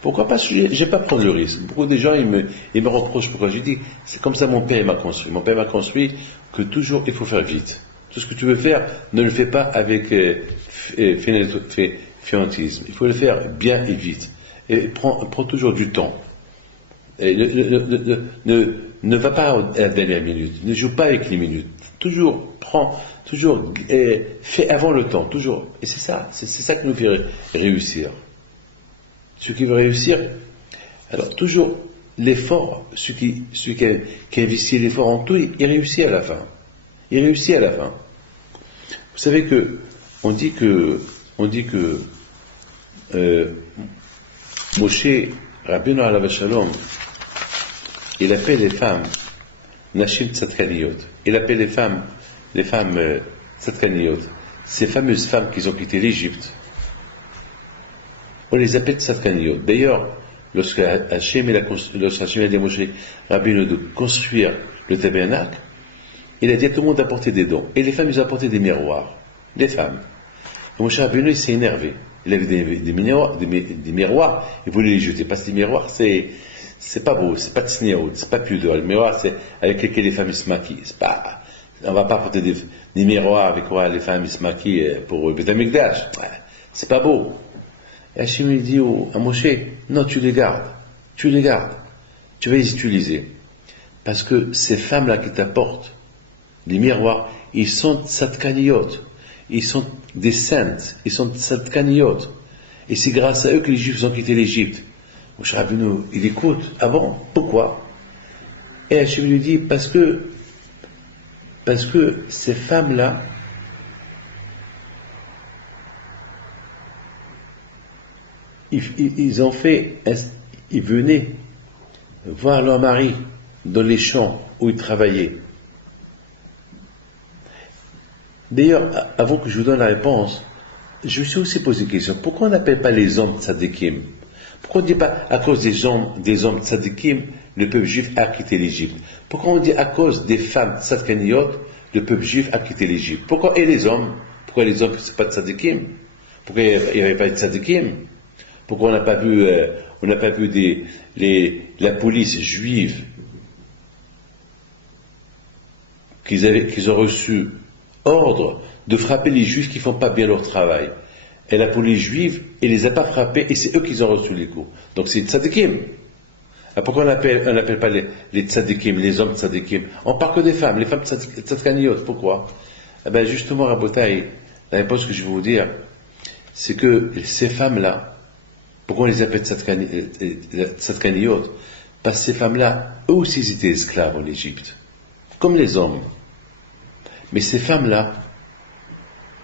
Pourquoi? Parce que je n'ai pas prendre le risque. Beaucoup de gens, ils me reprochent pourquoi. Je dis, c'est comme ça mon père m'a construit. Mon père m'a construit que toujours il faut faire vite. Tout ce que tu veux faire, ne le fais pas avec fainéantisme. Il faut le faire bien et vite. Et prends toujours du temps. Et ne va pas à la dernière minute. Ne joue pas avec les minutes. Fais avant le temps, toujours. Et c'est ça qui nous fait réussir. Ceux qui veulent réussir, alors toujours l'effort, celui qui investit l'effort en tout, il réussit à la fin. Il réussit à la fin. Vous savez que on dit que Moshe Rabbeinu alav shalom, il appelle les femmes Nashim Tzadkaniyot. Il appelle les femmes Tzadkaniyot. Ces fameuses femmes qui ont quitté l'Égypte. On les appelle Tzadkaniyot. D'ailleurs, lorsque Hachem a dit à Moshe Rabbeinu de construire le tabernacle, il a dit à tout le monde d'apporter des dons. Et les femmes, ils ont apporté des miroirs. Les femmes. Et Moshe Rabbeinu, il s'est énervé. Il avait des miroirs, il voulait les jeter. Parce que les miroirs, c'est pas beau, c'est pas tsnéout, c'est pas pudeur. Le miroir, c'est avec lequel les femmes se maquillent. On va pas apporter des miroirs avec quoi les femmes se maquillent pour le Beth Amikdash. Ouais, c'est pas beau. Et Hachem lui dit à Moshe, non, tu les gardes. Tu vas les utiliser. Parce que ces femmes-là qui t'apportent les miroirs, ils sont tzadkaniyot. Ils sont des saintes, ils sont tzadkaniyot. Et c'est grâce à eux que les Juifs ont quitté l'Égypte. Moshe Rabbeinu, il écoute. Ah bon? Pourquoi? Et Hachem lui dit, parce que ces femmes-là, ils venaient voir leur mari dans les champs où ils travaillaient. D'ailleurs, avant que je vous donne la réponse, je me suis aussi posé une question. Pourquoi on n'appelle pas les hommes tzadikim? Pourquoi on ne dit pas à cause des hommes tzadikim, le peuple juif a quitté l'Égypte? Pourquoi on dit à cause des femmes tzadkaniyot, le peuple juif a quitté l'Égypte? Pourquoi les hommes, c'est pas tzadikim? Pourquoi il n'y avait pas de tzadikim? Pourquoi on n'a pas vu la police juive qu'ils ont reçu ordre de frapper les juifs qui ne font pas bien leur travail. Et la police juive, elle les a pas frappés et c'est eux qui ont reçu les coups. Donc c'est tzadikim. Pourquoi on n'appelle pas les tzadikim, les hommes tzadikim? On parle que des femmes, les femmes tzadkaniyot. Pourquoi? Justement, Rabotai, la réponse que je vais vous dire, c'est que ces femmes-là, pourquoi on les appelle tzadkaniyot? Parce que ces femmes-là, eux aussi, ils étaient esclaves en Égypte. Comme les hommes. Mais ces femmes-là,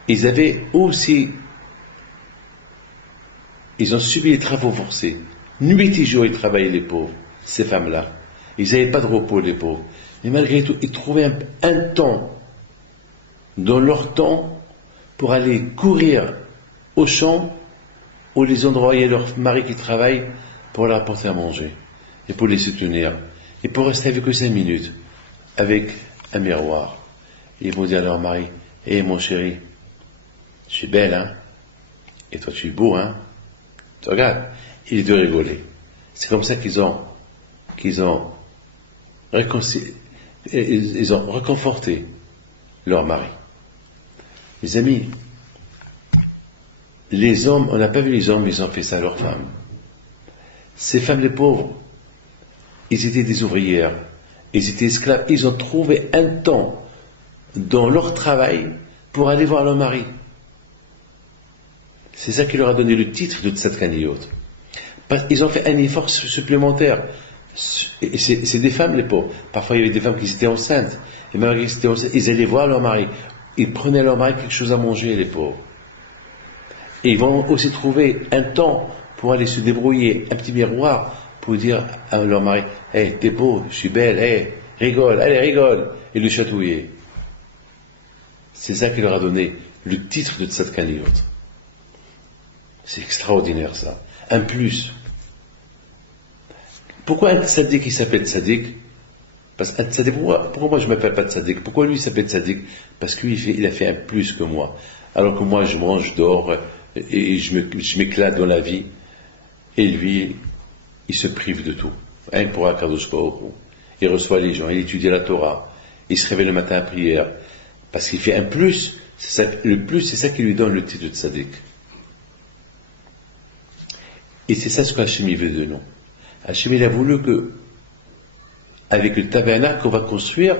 ils ont subi les travaux forcés. Nuit et jour, ils travaillaient, les pauvres, ces femmes-là. Ils n'avaient pas de repos, les pauvres. Mais malgré tout, ils trouvaient un temps, dans leur temps, pour aller courir au champ, où les endroits où il y a leur mari qui travaille, pour leur apporter à manger, et pour les soutenir, et pour rester avec eux 5 minutes, avec un miroir. Ils vont dire à leur mari, mon chéri, je suis belle, hein? Et toi, tu es beau, hein? Tu regardes. Et les deux rigolaient. C'est comme ça qu'ils ont réconforté leur mari. Les amis, les hommes, on n'a pas vu les hommes, ils ont fait ça à leurs femmes. Ces femmes, les pauvres, ils étaient des ouvrières, ils étaient esclaves, ils ont trouvé un temps dans leur travail pour aller voir leur mari. C'est ça qui leur a donné le titre de tzadkaniyot. Ils ont fait un effort supplémentaire. C'est des femmes, les pauvres. Parfois, il y avait des femmes qui étaient enceintes. Et malgré qu'ils étaient enceintes, ils allaient voir leur mari. Ils prenaient à leur mari quelque chose à manger, les pauvres. Et ils vont aussi trouver un temps pour aller se débrouiller, un petit miroir, pour dire à leur mari, t'es beau, je suis belle, rigole, allez, rigole, et le chatouiller. C'est ça qui leur a donné le titre de tzadkaniyot. C'est extraordinaire, ça. Un plus. Pourquoi un tzaddik il s'appelle tzaddik? Parce qu'un tzaddik, pourquoi moi je ne m'appelle pas tzaddik? Pourquoi lui il s'appelle tzaddik? Parce que lui il a fait un plus que moi. Alors que moi je mange, je dors et je m'éclate dans la vie. Et lui, il se prive de tout. Rien que pour Akadosh Baruch Hu. Il reçoit les gens, il étudie la Torah, il se réveille le matin à prière. Parce qu'il fait un plus. Le plus, c'est ça qui lui donne le titre de tzaddik. Et c'est ça ce qu'Hachem veut de nous. Hachem il a voulu que, avec le tabernacle qu'on va construire,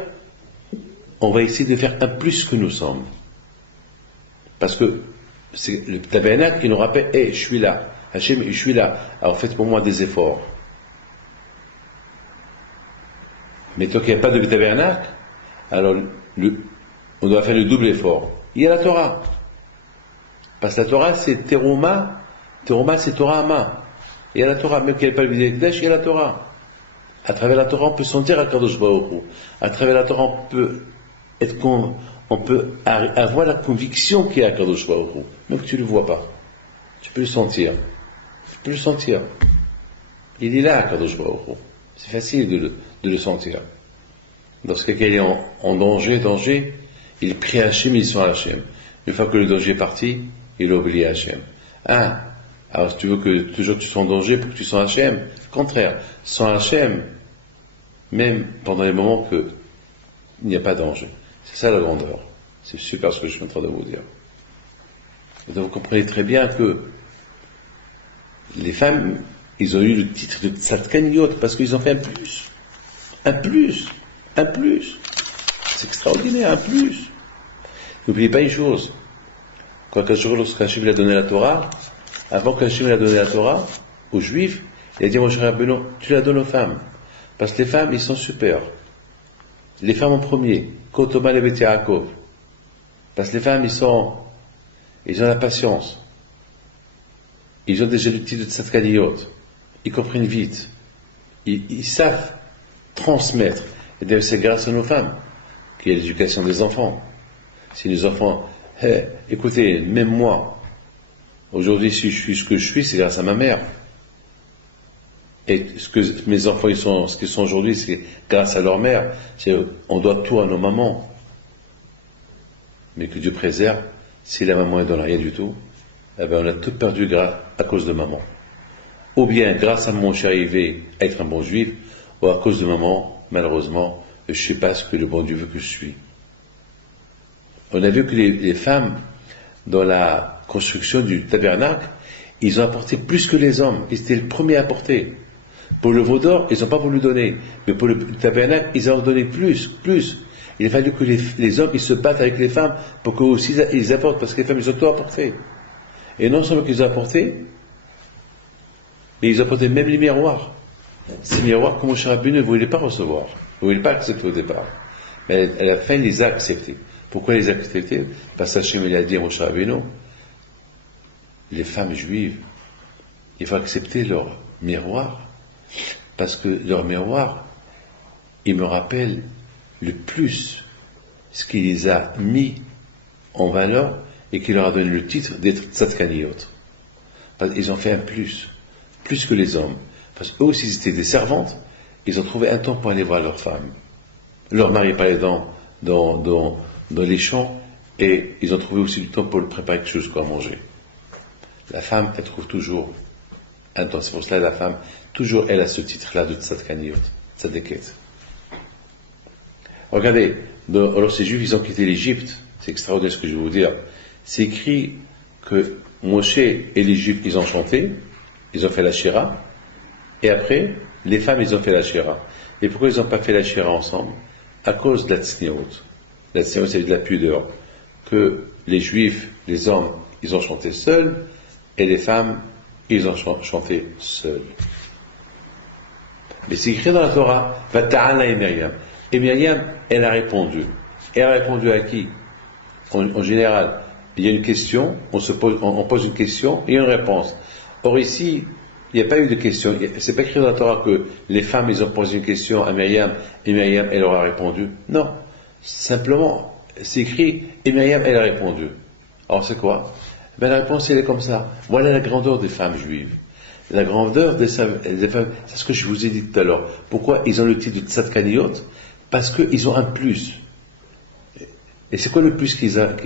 on va essayer de faire un plus que nous sommes. Parce que le tabernacle, il nous rappelle, je suis là. Hachem, je suis là. Alors faites pour moi des efforts. Mais tant qu'il n'y a pas de tabernacle, alors on doit faire le double effort. Il y a la Torah. Parce que la Torah, c'est Teruma. Teruma, c'est Torah Ama. Il y a la Torah. Même qu'il n'y ait pas le Vidé Kdash, il y a la Torah. À travers la Torah, on peut sentir Akadosh Baruch Hu. À travers la Torah, on peut avoir la conviction qu'il y a Akadosh Baruch Hu. Même que tu ne le vois pas. Tu peux le sentir. Tu peux le sentir. Il est là, Akadosh Baruch Hu. C'est facile de le sentir. Lorsque quelqu'un est en danger, il prie Hachem, il sent Hachem. Une fois que le danger est parti, il oublie Hachem. Alors si tu veux que toujours tu sois en danger pour que tu sens Hachem, au contraire, sans Hachem, même pendant les moments qu'il n'y a pas de danger. C'est ça la grandeur. C'est super ce que je suis en train de vous dire. Et donc vous comprenez très bien que les femmes, ils ont eu le titre de Tzadkaniot parce qu'ils ont fait un plus. Un plus. Un plus. C'est extraordinaire, un plus. N'oubliez pas une chose. Lorsqu'Hachem a donné la Torah, avant qu'Hachem a donné la Torah aux Juifs, il a dit, mon cher Rabbeinu, tu la donnes aux femmes. Parce que les femmes, ils sont super. Les femmes en premier. Kotoma le Bet Yaakov. Parce que les femmes, ils ont la patience. Ils ont déjà le titre de Tzadkaniot. Ils comprennent vite. Ils savent transmettre. Et d'ailleurs, c'est grâce à nos femmes qu'il y a l'éducation des enfants. Si les enfants, écoutez, même moi, aujourd'hui, si je suis ce que je suis, c'est grâce à ma mère. Et ce que mes enfants, ce qu'ils sont aujourd'hui, c'est grâce à leur mère. On doit tout à nos mamans. Mais que Dieu préserve, si la maman est dans rien du tout, eh bien, on a tout perdu à cause de maman. Ou bien, grâce à maman, je suis arrivé à être un bon juif, ou à cause de maman, malheureusement, je ne sais pas ce que le bon Dieu veut que je suis. On a vu que les femmes, dans la construction du tabernacle, ils ont apporté plus que les hommes. Ils étaient les premiers à apporter. Pour le veau d'or, ils n'ont pas voulu donner. Mais pour le tabernacle, ils ont donné plus. Il a fallu que les hommes, ils se battent avec les femmes pour qu'eux aussi, ils apportent. Parce que les femmes, ils ont tout apporté. Et non seulement qu'ils ont apporté, mais ils ont apporté même les miroirs. Ces miroirs que Moshe Rabbeinu ne voulait pas recevoir. Il ne voulait pas accepter au départ. Mais à la fin, il les a acceptés. Pourquoi il les a acceptés? Parce qu'Hachem il a dit à Moshe Rabbeinu, les femmes juives, il faut accepter leur miroir, parce que leur miroir, il me rappelle le plus ce qui les a mis en valeur et qui leur a donné le titre d'être Tzadkaniot. Ils ont fait un plus que les hommes. Parce qu'eux aussi, ils étaient des servantes, ils ont trouvé un temps pour aller voir leurs femmes. Leur mari parlait dans les champs, et ils ont trouvé aussi du temps pour lui préparer quelque chose à manger. La femme, elle trouve toujours un temps. C'est pour cela que la femme, toujours, elle a ce titre-là de Tzadkaniot, Tzadeket. Regardez, alors ces Juifs, ils ont quitté l'Égypte. C'est extraordinaire ce que je vais vous dire. C'est écrit que Moshe et les Juifs, ils ont chanté, ils ont fait la Shira, et après, les femmes, ils ont fait la Shira. Et pourquoi ils n'ont pas fait la Shira ensemble? À cause de la Tzniut. La Tzniut, c'est de la pudeur. Que les Juifs, les hommes, ils ont chanté seuls, et les femmes, ils ont chanté seuls. Mais c'est écrit dans la Torah, Vata'ala et Myriam. Et Myriam, elle a répondu. Elle a répondu à qui? En général, il y a une question, on pose une question et une réponse. Or ici, il n'y a pas eu de question. C'est pas écrit dans la Torah que les femmes, ils ont posé une question à Myriam et Myriam, elle leur a répondu. Non. Simplement, c'est écrit et Myriam, elle a répondu. Alors c'est quoi? Ben, la réponse, elle est comme ça. Voilà la grandeur des femmes juives. La grandeur des femmes, c'est ce que je vous ai dit tout à l'heure. Pourquoi ils ont le titre de Tzadkaniot? Parce qu'ils ont un plus. Et c'est quoi le plus qu'ils ont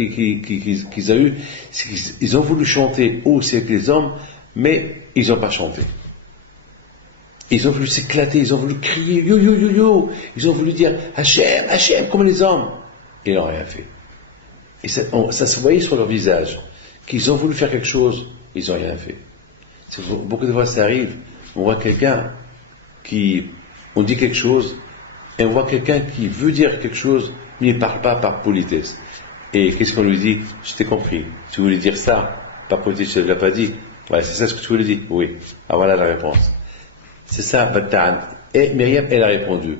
eu? C'est qu'ils ont voulu chanter aussi avec les hommes, mais ils n'ont pas chanté. Ils ont voulu s'éclater, ils ont voulu crier, yo, yo, yo, yo. Ils ont voulu dire, Hachem, Hachem, comme les hommes. Et ils n'ont rien fait. Et ça se voyait sur leur visage, qu'ils ont voulu faire quelque chose, ils n'ont rien fait. Beaucoup de fois ça arrive, on voit quelqu'un on dit quelque chose, et on voit quelqu'un qui veut dire quelque chose, mais il ne parle pas par politesse. Et qu'est-ce qu'on lui dit? Je t'ai compris. Tu voulais dire ça, par politesse, je ne l'ai pas dit. Ouais, c'est ça ce que tu voulais dire? Oui. Ah, voilà la réponse. C'est ça, Batta'an. Et Myriam, elle a répondu.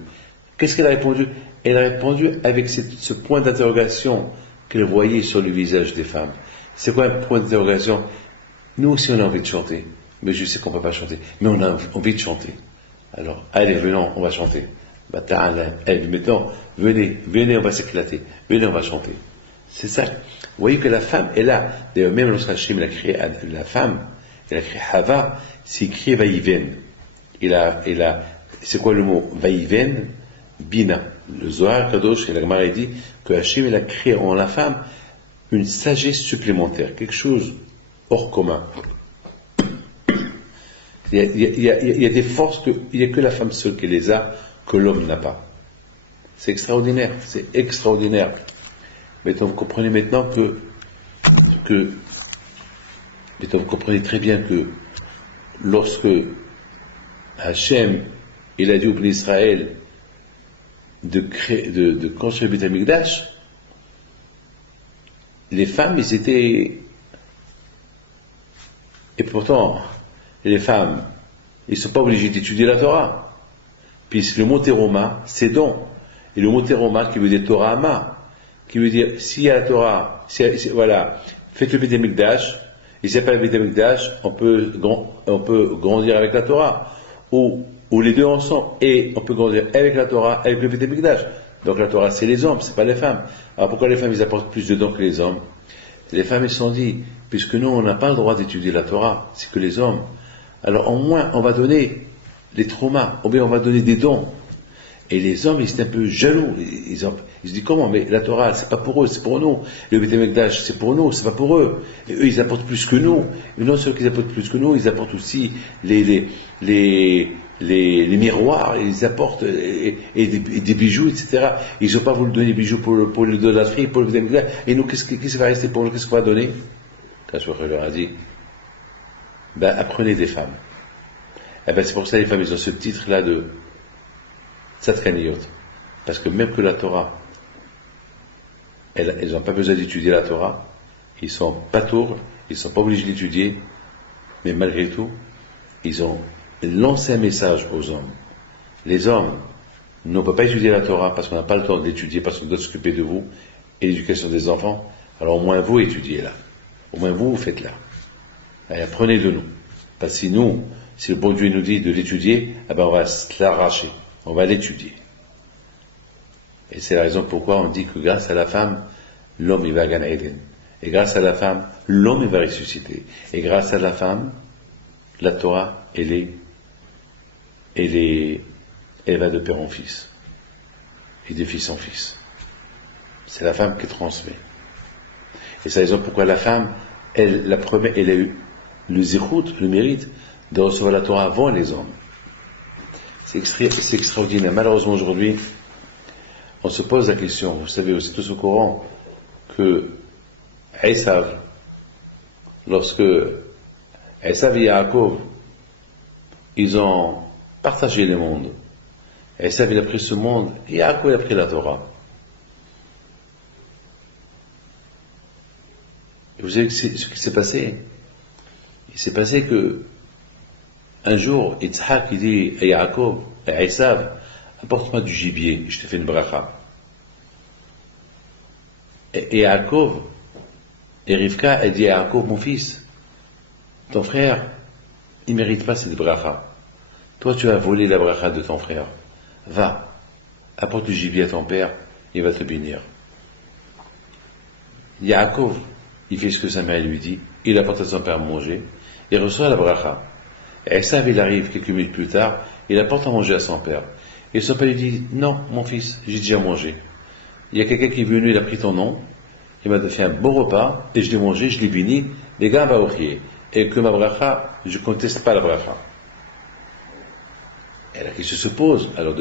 Qu'est-ce qu'elle a répondu? Elle a répondu avec ce point d'interrogation qu'elle voyait sur le visage des femmes. C'est quoi un point d'interrogation? Nous aussi, on a envie de chanter. Mais je sais qu'on ne peut pas chanter. Mais on a envie de chanter. Alors, allez, venons, on va chanter. Elle dit maintenant, venez, on va s'éclater. Venez, on va chanter. C'est ça. Vous voyez que la femme est là. D'ailleurs, même lorsqu'Hachem a créé la femme, il a créé Hava, c'est écrit Vaïven. C'est quoi le mot Vaïven? Bina. Le Zohar Kadosh et la Gemara dit que Hachem il a créé en la femme une sagesse supplémentaire, quelque chose hors commun. Il y a des forces il n'y a que la femme seule qui les a, que l'homme n'a pas. C'est extraordinaire, c'est extraordinaire. Maintenant, vous comprenez maintenant maintenant, vous comprenez très bien que lorsque Hachem, il a dit au peuple d'Israël de construire le Beth Amikdash, les femmes, ils étaient... Et pourtant, les femmes, ils ne sont pas obligés d'étudier la Torah. Puisque le mot teroma, c'est don. Et le mot teroma qui veut dire Torah Ama, qui veut dire, s'il y a la Torah, voilà, faites le Beth Amikdash, et s'il n'y a pas le Beth Amikdash, on peut grandir avec la Torah. Ou les deux ensemble, et on peut grandir avec la Torah, avec le Beth Amikdash. Donc la Torah, c'est les hommes, c'est pas les femmes. Alors pourquoi les femmes, ils apportent plus de dons que les hommes? Les femmes, elles se sont dit, puisque nous, on n'a pas le droit d'étudier la Torah, c'est que les hommes. Alors au moins, on va donner les traumas, ou bien on va donner des dons. Et les hommes, ils étaient un peu jaloux. Ils se disent, comment? Mais la Torah, c'est pas pour eux, c'est pour nous. Le Beth Amikdash, c'est pour nous, c'est pas pour eux. Et eux, ils apportent plus que nous. Et non seulement qu'ils apportent plus que nous, ils apportent aussi les miroirs, ils apportent et des bijoux, etc. Ils n'ont pas voulu donner des bijoux pour l'idolâtrie, pour le Beth Amikdash. Et nous, qu'est-ce qui va rester pour nous? Qu'est-ce qu'on va donner? Quand leur a dit, apprenez des femmes. C'est pour ça que les femmes, ils ont ce titre-là de Tzadkaniyot. Parce que même que la Torah, elles n'ont pas besoin d'étudier la Torah, ils sont pas tours, ils ne sont pas obligés d'étudier, mais malgré tout, ils ont lancé un message aux hommes. Les hommes, nous, on ne peut pas étudier la Torah parce qu'on n'a pas le temps d'étudier, parce qu'on doit s'occuper de vous et l'éducation des enfants. Alors au moins vous étudiez là. Au moins vous faites là. Allez, apprenez de nous. Parce que si le bon Dieu nous dit de l'étudier, on va se l'arracher. On va l'étudier. Et c'est la raison pourquoi on dit que grâce à la femme, l'homme il va à Gan Eden. Et grâce à la femme, l'homme il va ressusciter. Et grâce à la femme, la Torah, elle va de père en fils. Et de fils en fils. C'est la femme qui transmet. Et c'est la raison pourquoi la femme, elle a eu le zéhout, le mérite, de recevoir la Torah avant les hommes. C'est extraordinaire. Malheureusement aujourd'hui, on se pose la question, vous savez, vous êtes tous au courant que Esav, lorsque Esav et Yaakov, ils ont partagé le monde. Esav il a pris ce monde, et Yaakov il a pris la Torah. Et vous savez ce qui s'est passé? Il s'est passé que un jour, Yitzhak il dit à Yaakov, à Esav, apporte-moi du gibier, je te fais une bracha. Et Yaakov, et Rivka, elle dit à Yaakov, mon fils, ton frère, il ne mérite pas cette bracha. Toi, tu as volé la bracha de ton frère. Va, apporte du gibier à ton père, il va te bénir. Yaakov, il fait ce que sa mère lui dit, il apporte à son père à manger, il reçoit la bracha. Et Esav, il arrive quelques minutes plus tard, il apporte à manger à son père. Et son père lui dit, non, mon fils, j'ai déjà mangé. Il y a quelqu'un qui est venu, il a pris ton nom, il m'a fait un bon repas, et je l'ai mangé, je l'ai béni, les gars, va offrir. Et que ma bracha, je ne conteste pas la bracha. Et la question se pose. Alors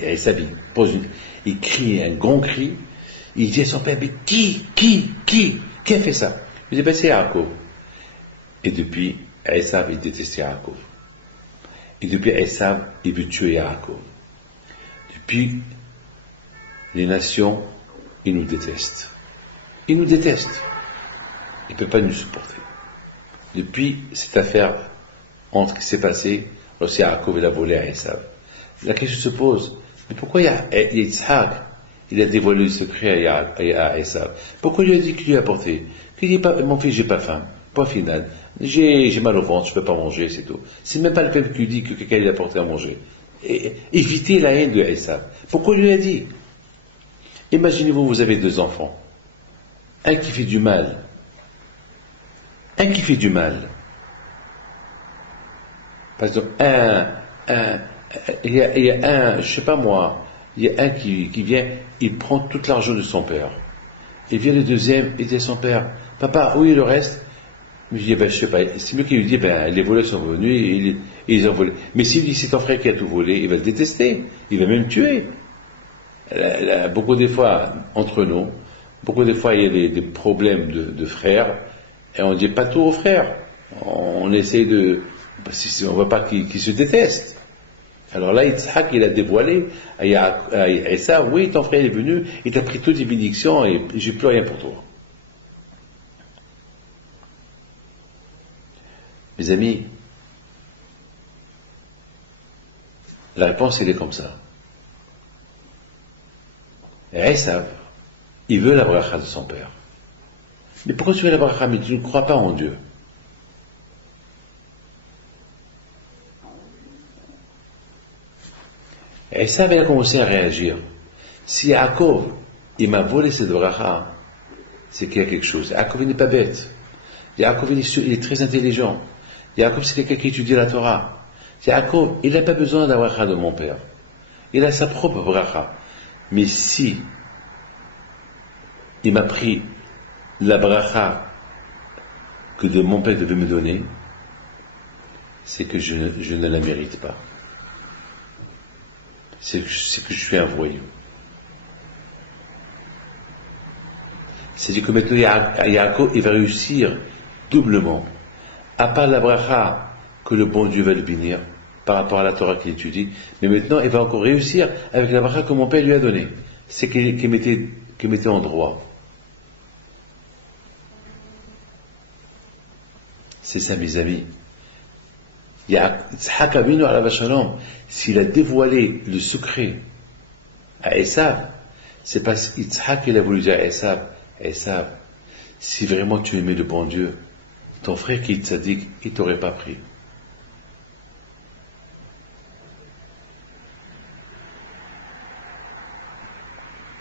Esav, il crie un grand cri, il dit à son père, mais qui a fait ça? Il dit, c'est Yaakov. Et depuis, Esav, il déteste Yaakov. Et depuis Esav, il veut tuer Yaakov. Depuis les nations, il nous déteste. Il nous déteste. Il ne peut pas nous supporter. Depuis cette affaire entre qui s'est passée, lorsque Yaakov il a volé à Esav, la question se pose, mais pourquoi Yitzhak, il a dévoilé le secret à Esav? Pourquoi il lui a dit qu'il lui a apporté? Il dit pas, mon fils, j'ai pas faim, point final. J'ai mal au ventre, je peux pas manger, c'est tout. C'est même pas le peuple qui lui dit que quelqu'un lui a apporté à manger. Et, évitez la haine de Esav. Pourquoi il lui a dit? Imaginez-vous, vous avez 2 enfants. Un qui fait du mal. Un qui fait du mal. Par exemple, il y a un, je sais pas moi, il y a un qui vient, il prend tout l'argent de son père. Et vient le deuxième, il dit à son père, papa, où est le reste? Il dit, ben, je sais pas. C'est mieux qu'il lui dit, ben, les voleurs sont venus et ils ont volé. Mais s'il dit, c'est ton frère qui a tout volé, il va le détester. Il va même tuer. Beaucoup des fois, entre nous, beaucoup des fois, il y a des problèmes de frères, et on ne dit pas tout aux frères. On essaie de, on ne voit pas qu'ils se détestent. Alors là, Yitzhak, il a dévoilé à Esav, oui, ton frère est venu, il t'a pris toutes les bénédictions et j'ai plus rien pour toi. Mes amis, la réponse, elle est comme ça. Esav, il veut la bracha de son père. Mais pourquoi tu veux la bracha, mais tu ne crois pas en Dieu? Esav, il a commencé à réagir. Si Yaakov, il m'a volé cette bracha, c'est qu'il y a quelque chose. Yaakov, il n'est pas bête. Yaakov, il est très intelligent. Yaakov, c'est quelqu'un qui étudie la Torah. Yaakov, il n'a pas besoin de la bracha de mon père. Il a sa propre bracha. Mais si il m'a pris la bracha que de mon père devait me donner, c'est que je ne la mérite pas. C'est que je suis un voyou. C'est-à-dire que maintenant Yaakov, il va réussir doublement. À part la bracha que le bon Dieu va lui bénir par rapport à la Torah qu'il étudie, mais maintenant il va encore réussir avec la bracha que mon père lui a donnée. C'est qu'il mettait en droit. C'est ça, mes amis. Yitzhak Avinu alav shalom, s'il a dévoilé le secret à Esav, c'est parce qu'Yitzhak il a voulu dire à Esav, si vraiment tu aimais le bon Dieu, ton frère qui est tzaddik, il t'aurait pas pris.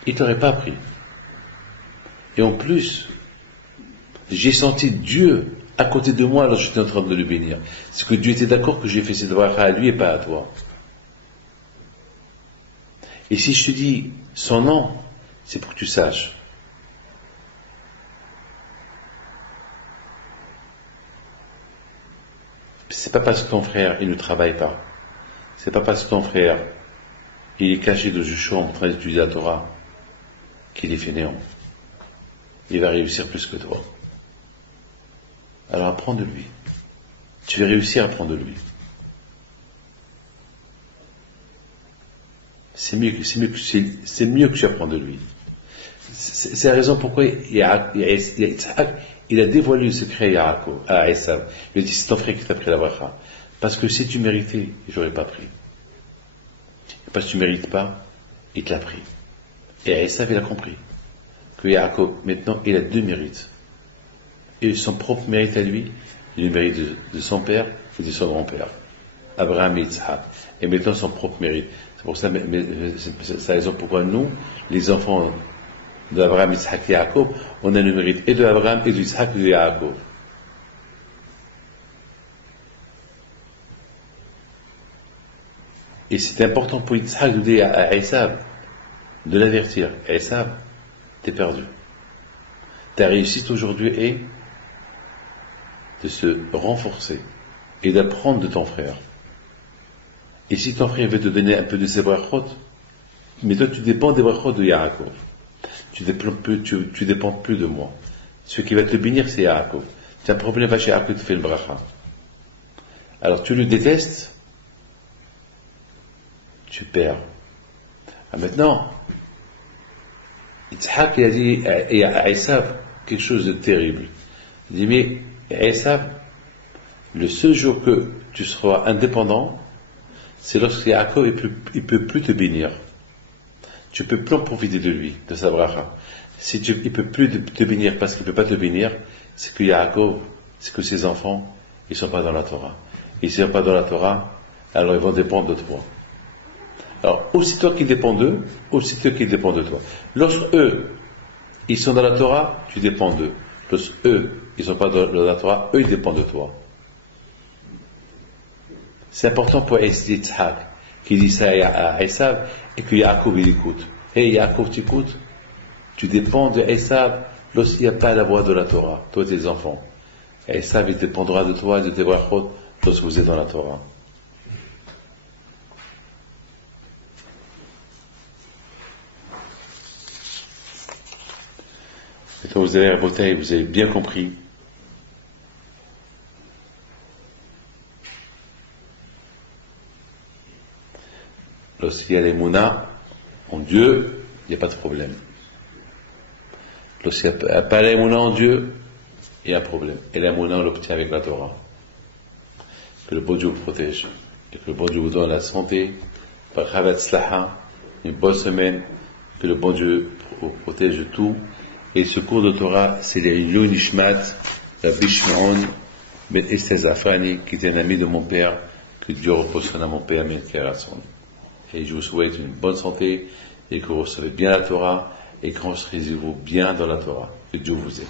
Il t'aurait pas pris. Et en plus, j'ai senti Dieu à côté de moi lorsque j'étais en train de le bénir. C'est que Dieu était d'accord que j'ai fait cette bracha à lui et pas à toi. Et si je te dis son nom, c'est pour que tu saches. C'est pas parce que ton frère, il ne travaille pas. C'est pas parce que ton frère, il est caché dans une chambre en train d'étudier la Torah, qu'il est fainéant. Il va réussir plus que toi. Alors apprends de lui. Tu vas réussir à apprendre de lui. C'est mieux que tu apprends de lui. C'est la raison pourquoi Yitzhak, il a dévoilé le secret à Esav. Il a dit, c'est ton frère qui t'a pris la bracha. Parce que si tu méritais, je n'aurais pas pris. Et parce que tu ne mérites pas, il te l'a pris. Et Esav, il a compris que Yaakov, maintenant, il a 2 mérites. Et son propre mérite à lui, il le mérite de son père et de son grand-père, Abraham et Yitzhak. Et maintenant son propre mérite. C'est pour ça, c'est la raison pourquoi nous, les enfants d'Abraham, Yitzhak et Yaakov, on a le mérite et de Abraham et de Yitzhak et de Yaakov. Et c'est important pour Yitzhak de dire à Esav, de l'avertir. Esav, t'es perdu. Ta réussite aujourd'hui est de se renforcer et d'apprendre de ton frère. Et si ton frère veut te donner un peu de ses brachot, mais toi tu dépends des brachot de Yaakov. Tu dépends plus de moi. Ce qui va te bénir, c'est Yaakov. Tu as un problème, va chez Yaakov, tu fais le bracha. Alors tu le détestes, tu perds. Maintenant, Yitzhak il a dit à Esav quelque chose de terrible. Il dit, mais Esav, le seul jour que tu seras indépendant, c'est lorsque Yaakov il peut plus te bénir. Tu peux plus en profiter de lui, de sa bracha. Si il peut plus te bénir parce qu'il peut pas te bénir, c'est que Yaakov, c'est que ses enfants, ils sont pas dans la Torah. Ils sont pas dans la Torah, alors ils vont dépendre de toi. Alors, aussitôt qu'ils dépendent d'eux, aussitôt qu'ils dépendent de toi. Lorsque eux, ils sont dans la Torah, tu dépends d'eux. Lorsque eux, ils sont pas dans la Torah, eux, ils dépendent de toi. C'est important pour Yitzhak, qui dit ça à Esav, et que Yaakov, il écoute. Hey, Yaakov, tu écoutes? Tu dépends de Esav lorsqu'il n'y a pas la voix de la Torah, toi et tes enfants. Esav, il dépendra de toi et de tes brachot lorsque vous êtes dans la Torah. Et quand vous avez raboté, vous avez bien compris. Lorsqu'il y a les mounas en Dieu, il n'y a pas de problème. Lorsqu'il n'y a pas les mounas en Dieu, il y a un problème. Et les mounas, on l'obtient avec la Torah. Que le bon Dieu vous protège. Et que le bon Dieu vous donne la santé, par Chavat Slaha, une bonne semaine, que le bon Dieu vous protège de tout. Et ce cours de Torah, c'est les Ilou Nishmat, Rabbi Shimon Ben Esther Zafrani, qui était un ami de mon père, que Dieu repose son âme, mon père, mais et je vous souhaite une bonne santé, et que vous recevez bien la Torah, et que vous bien dans la Torah. Que Dieu vous aide.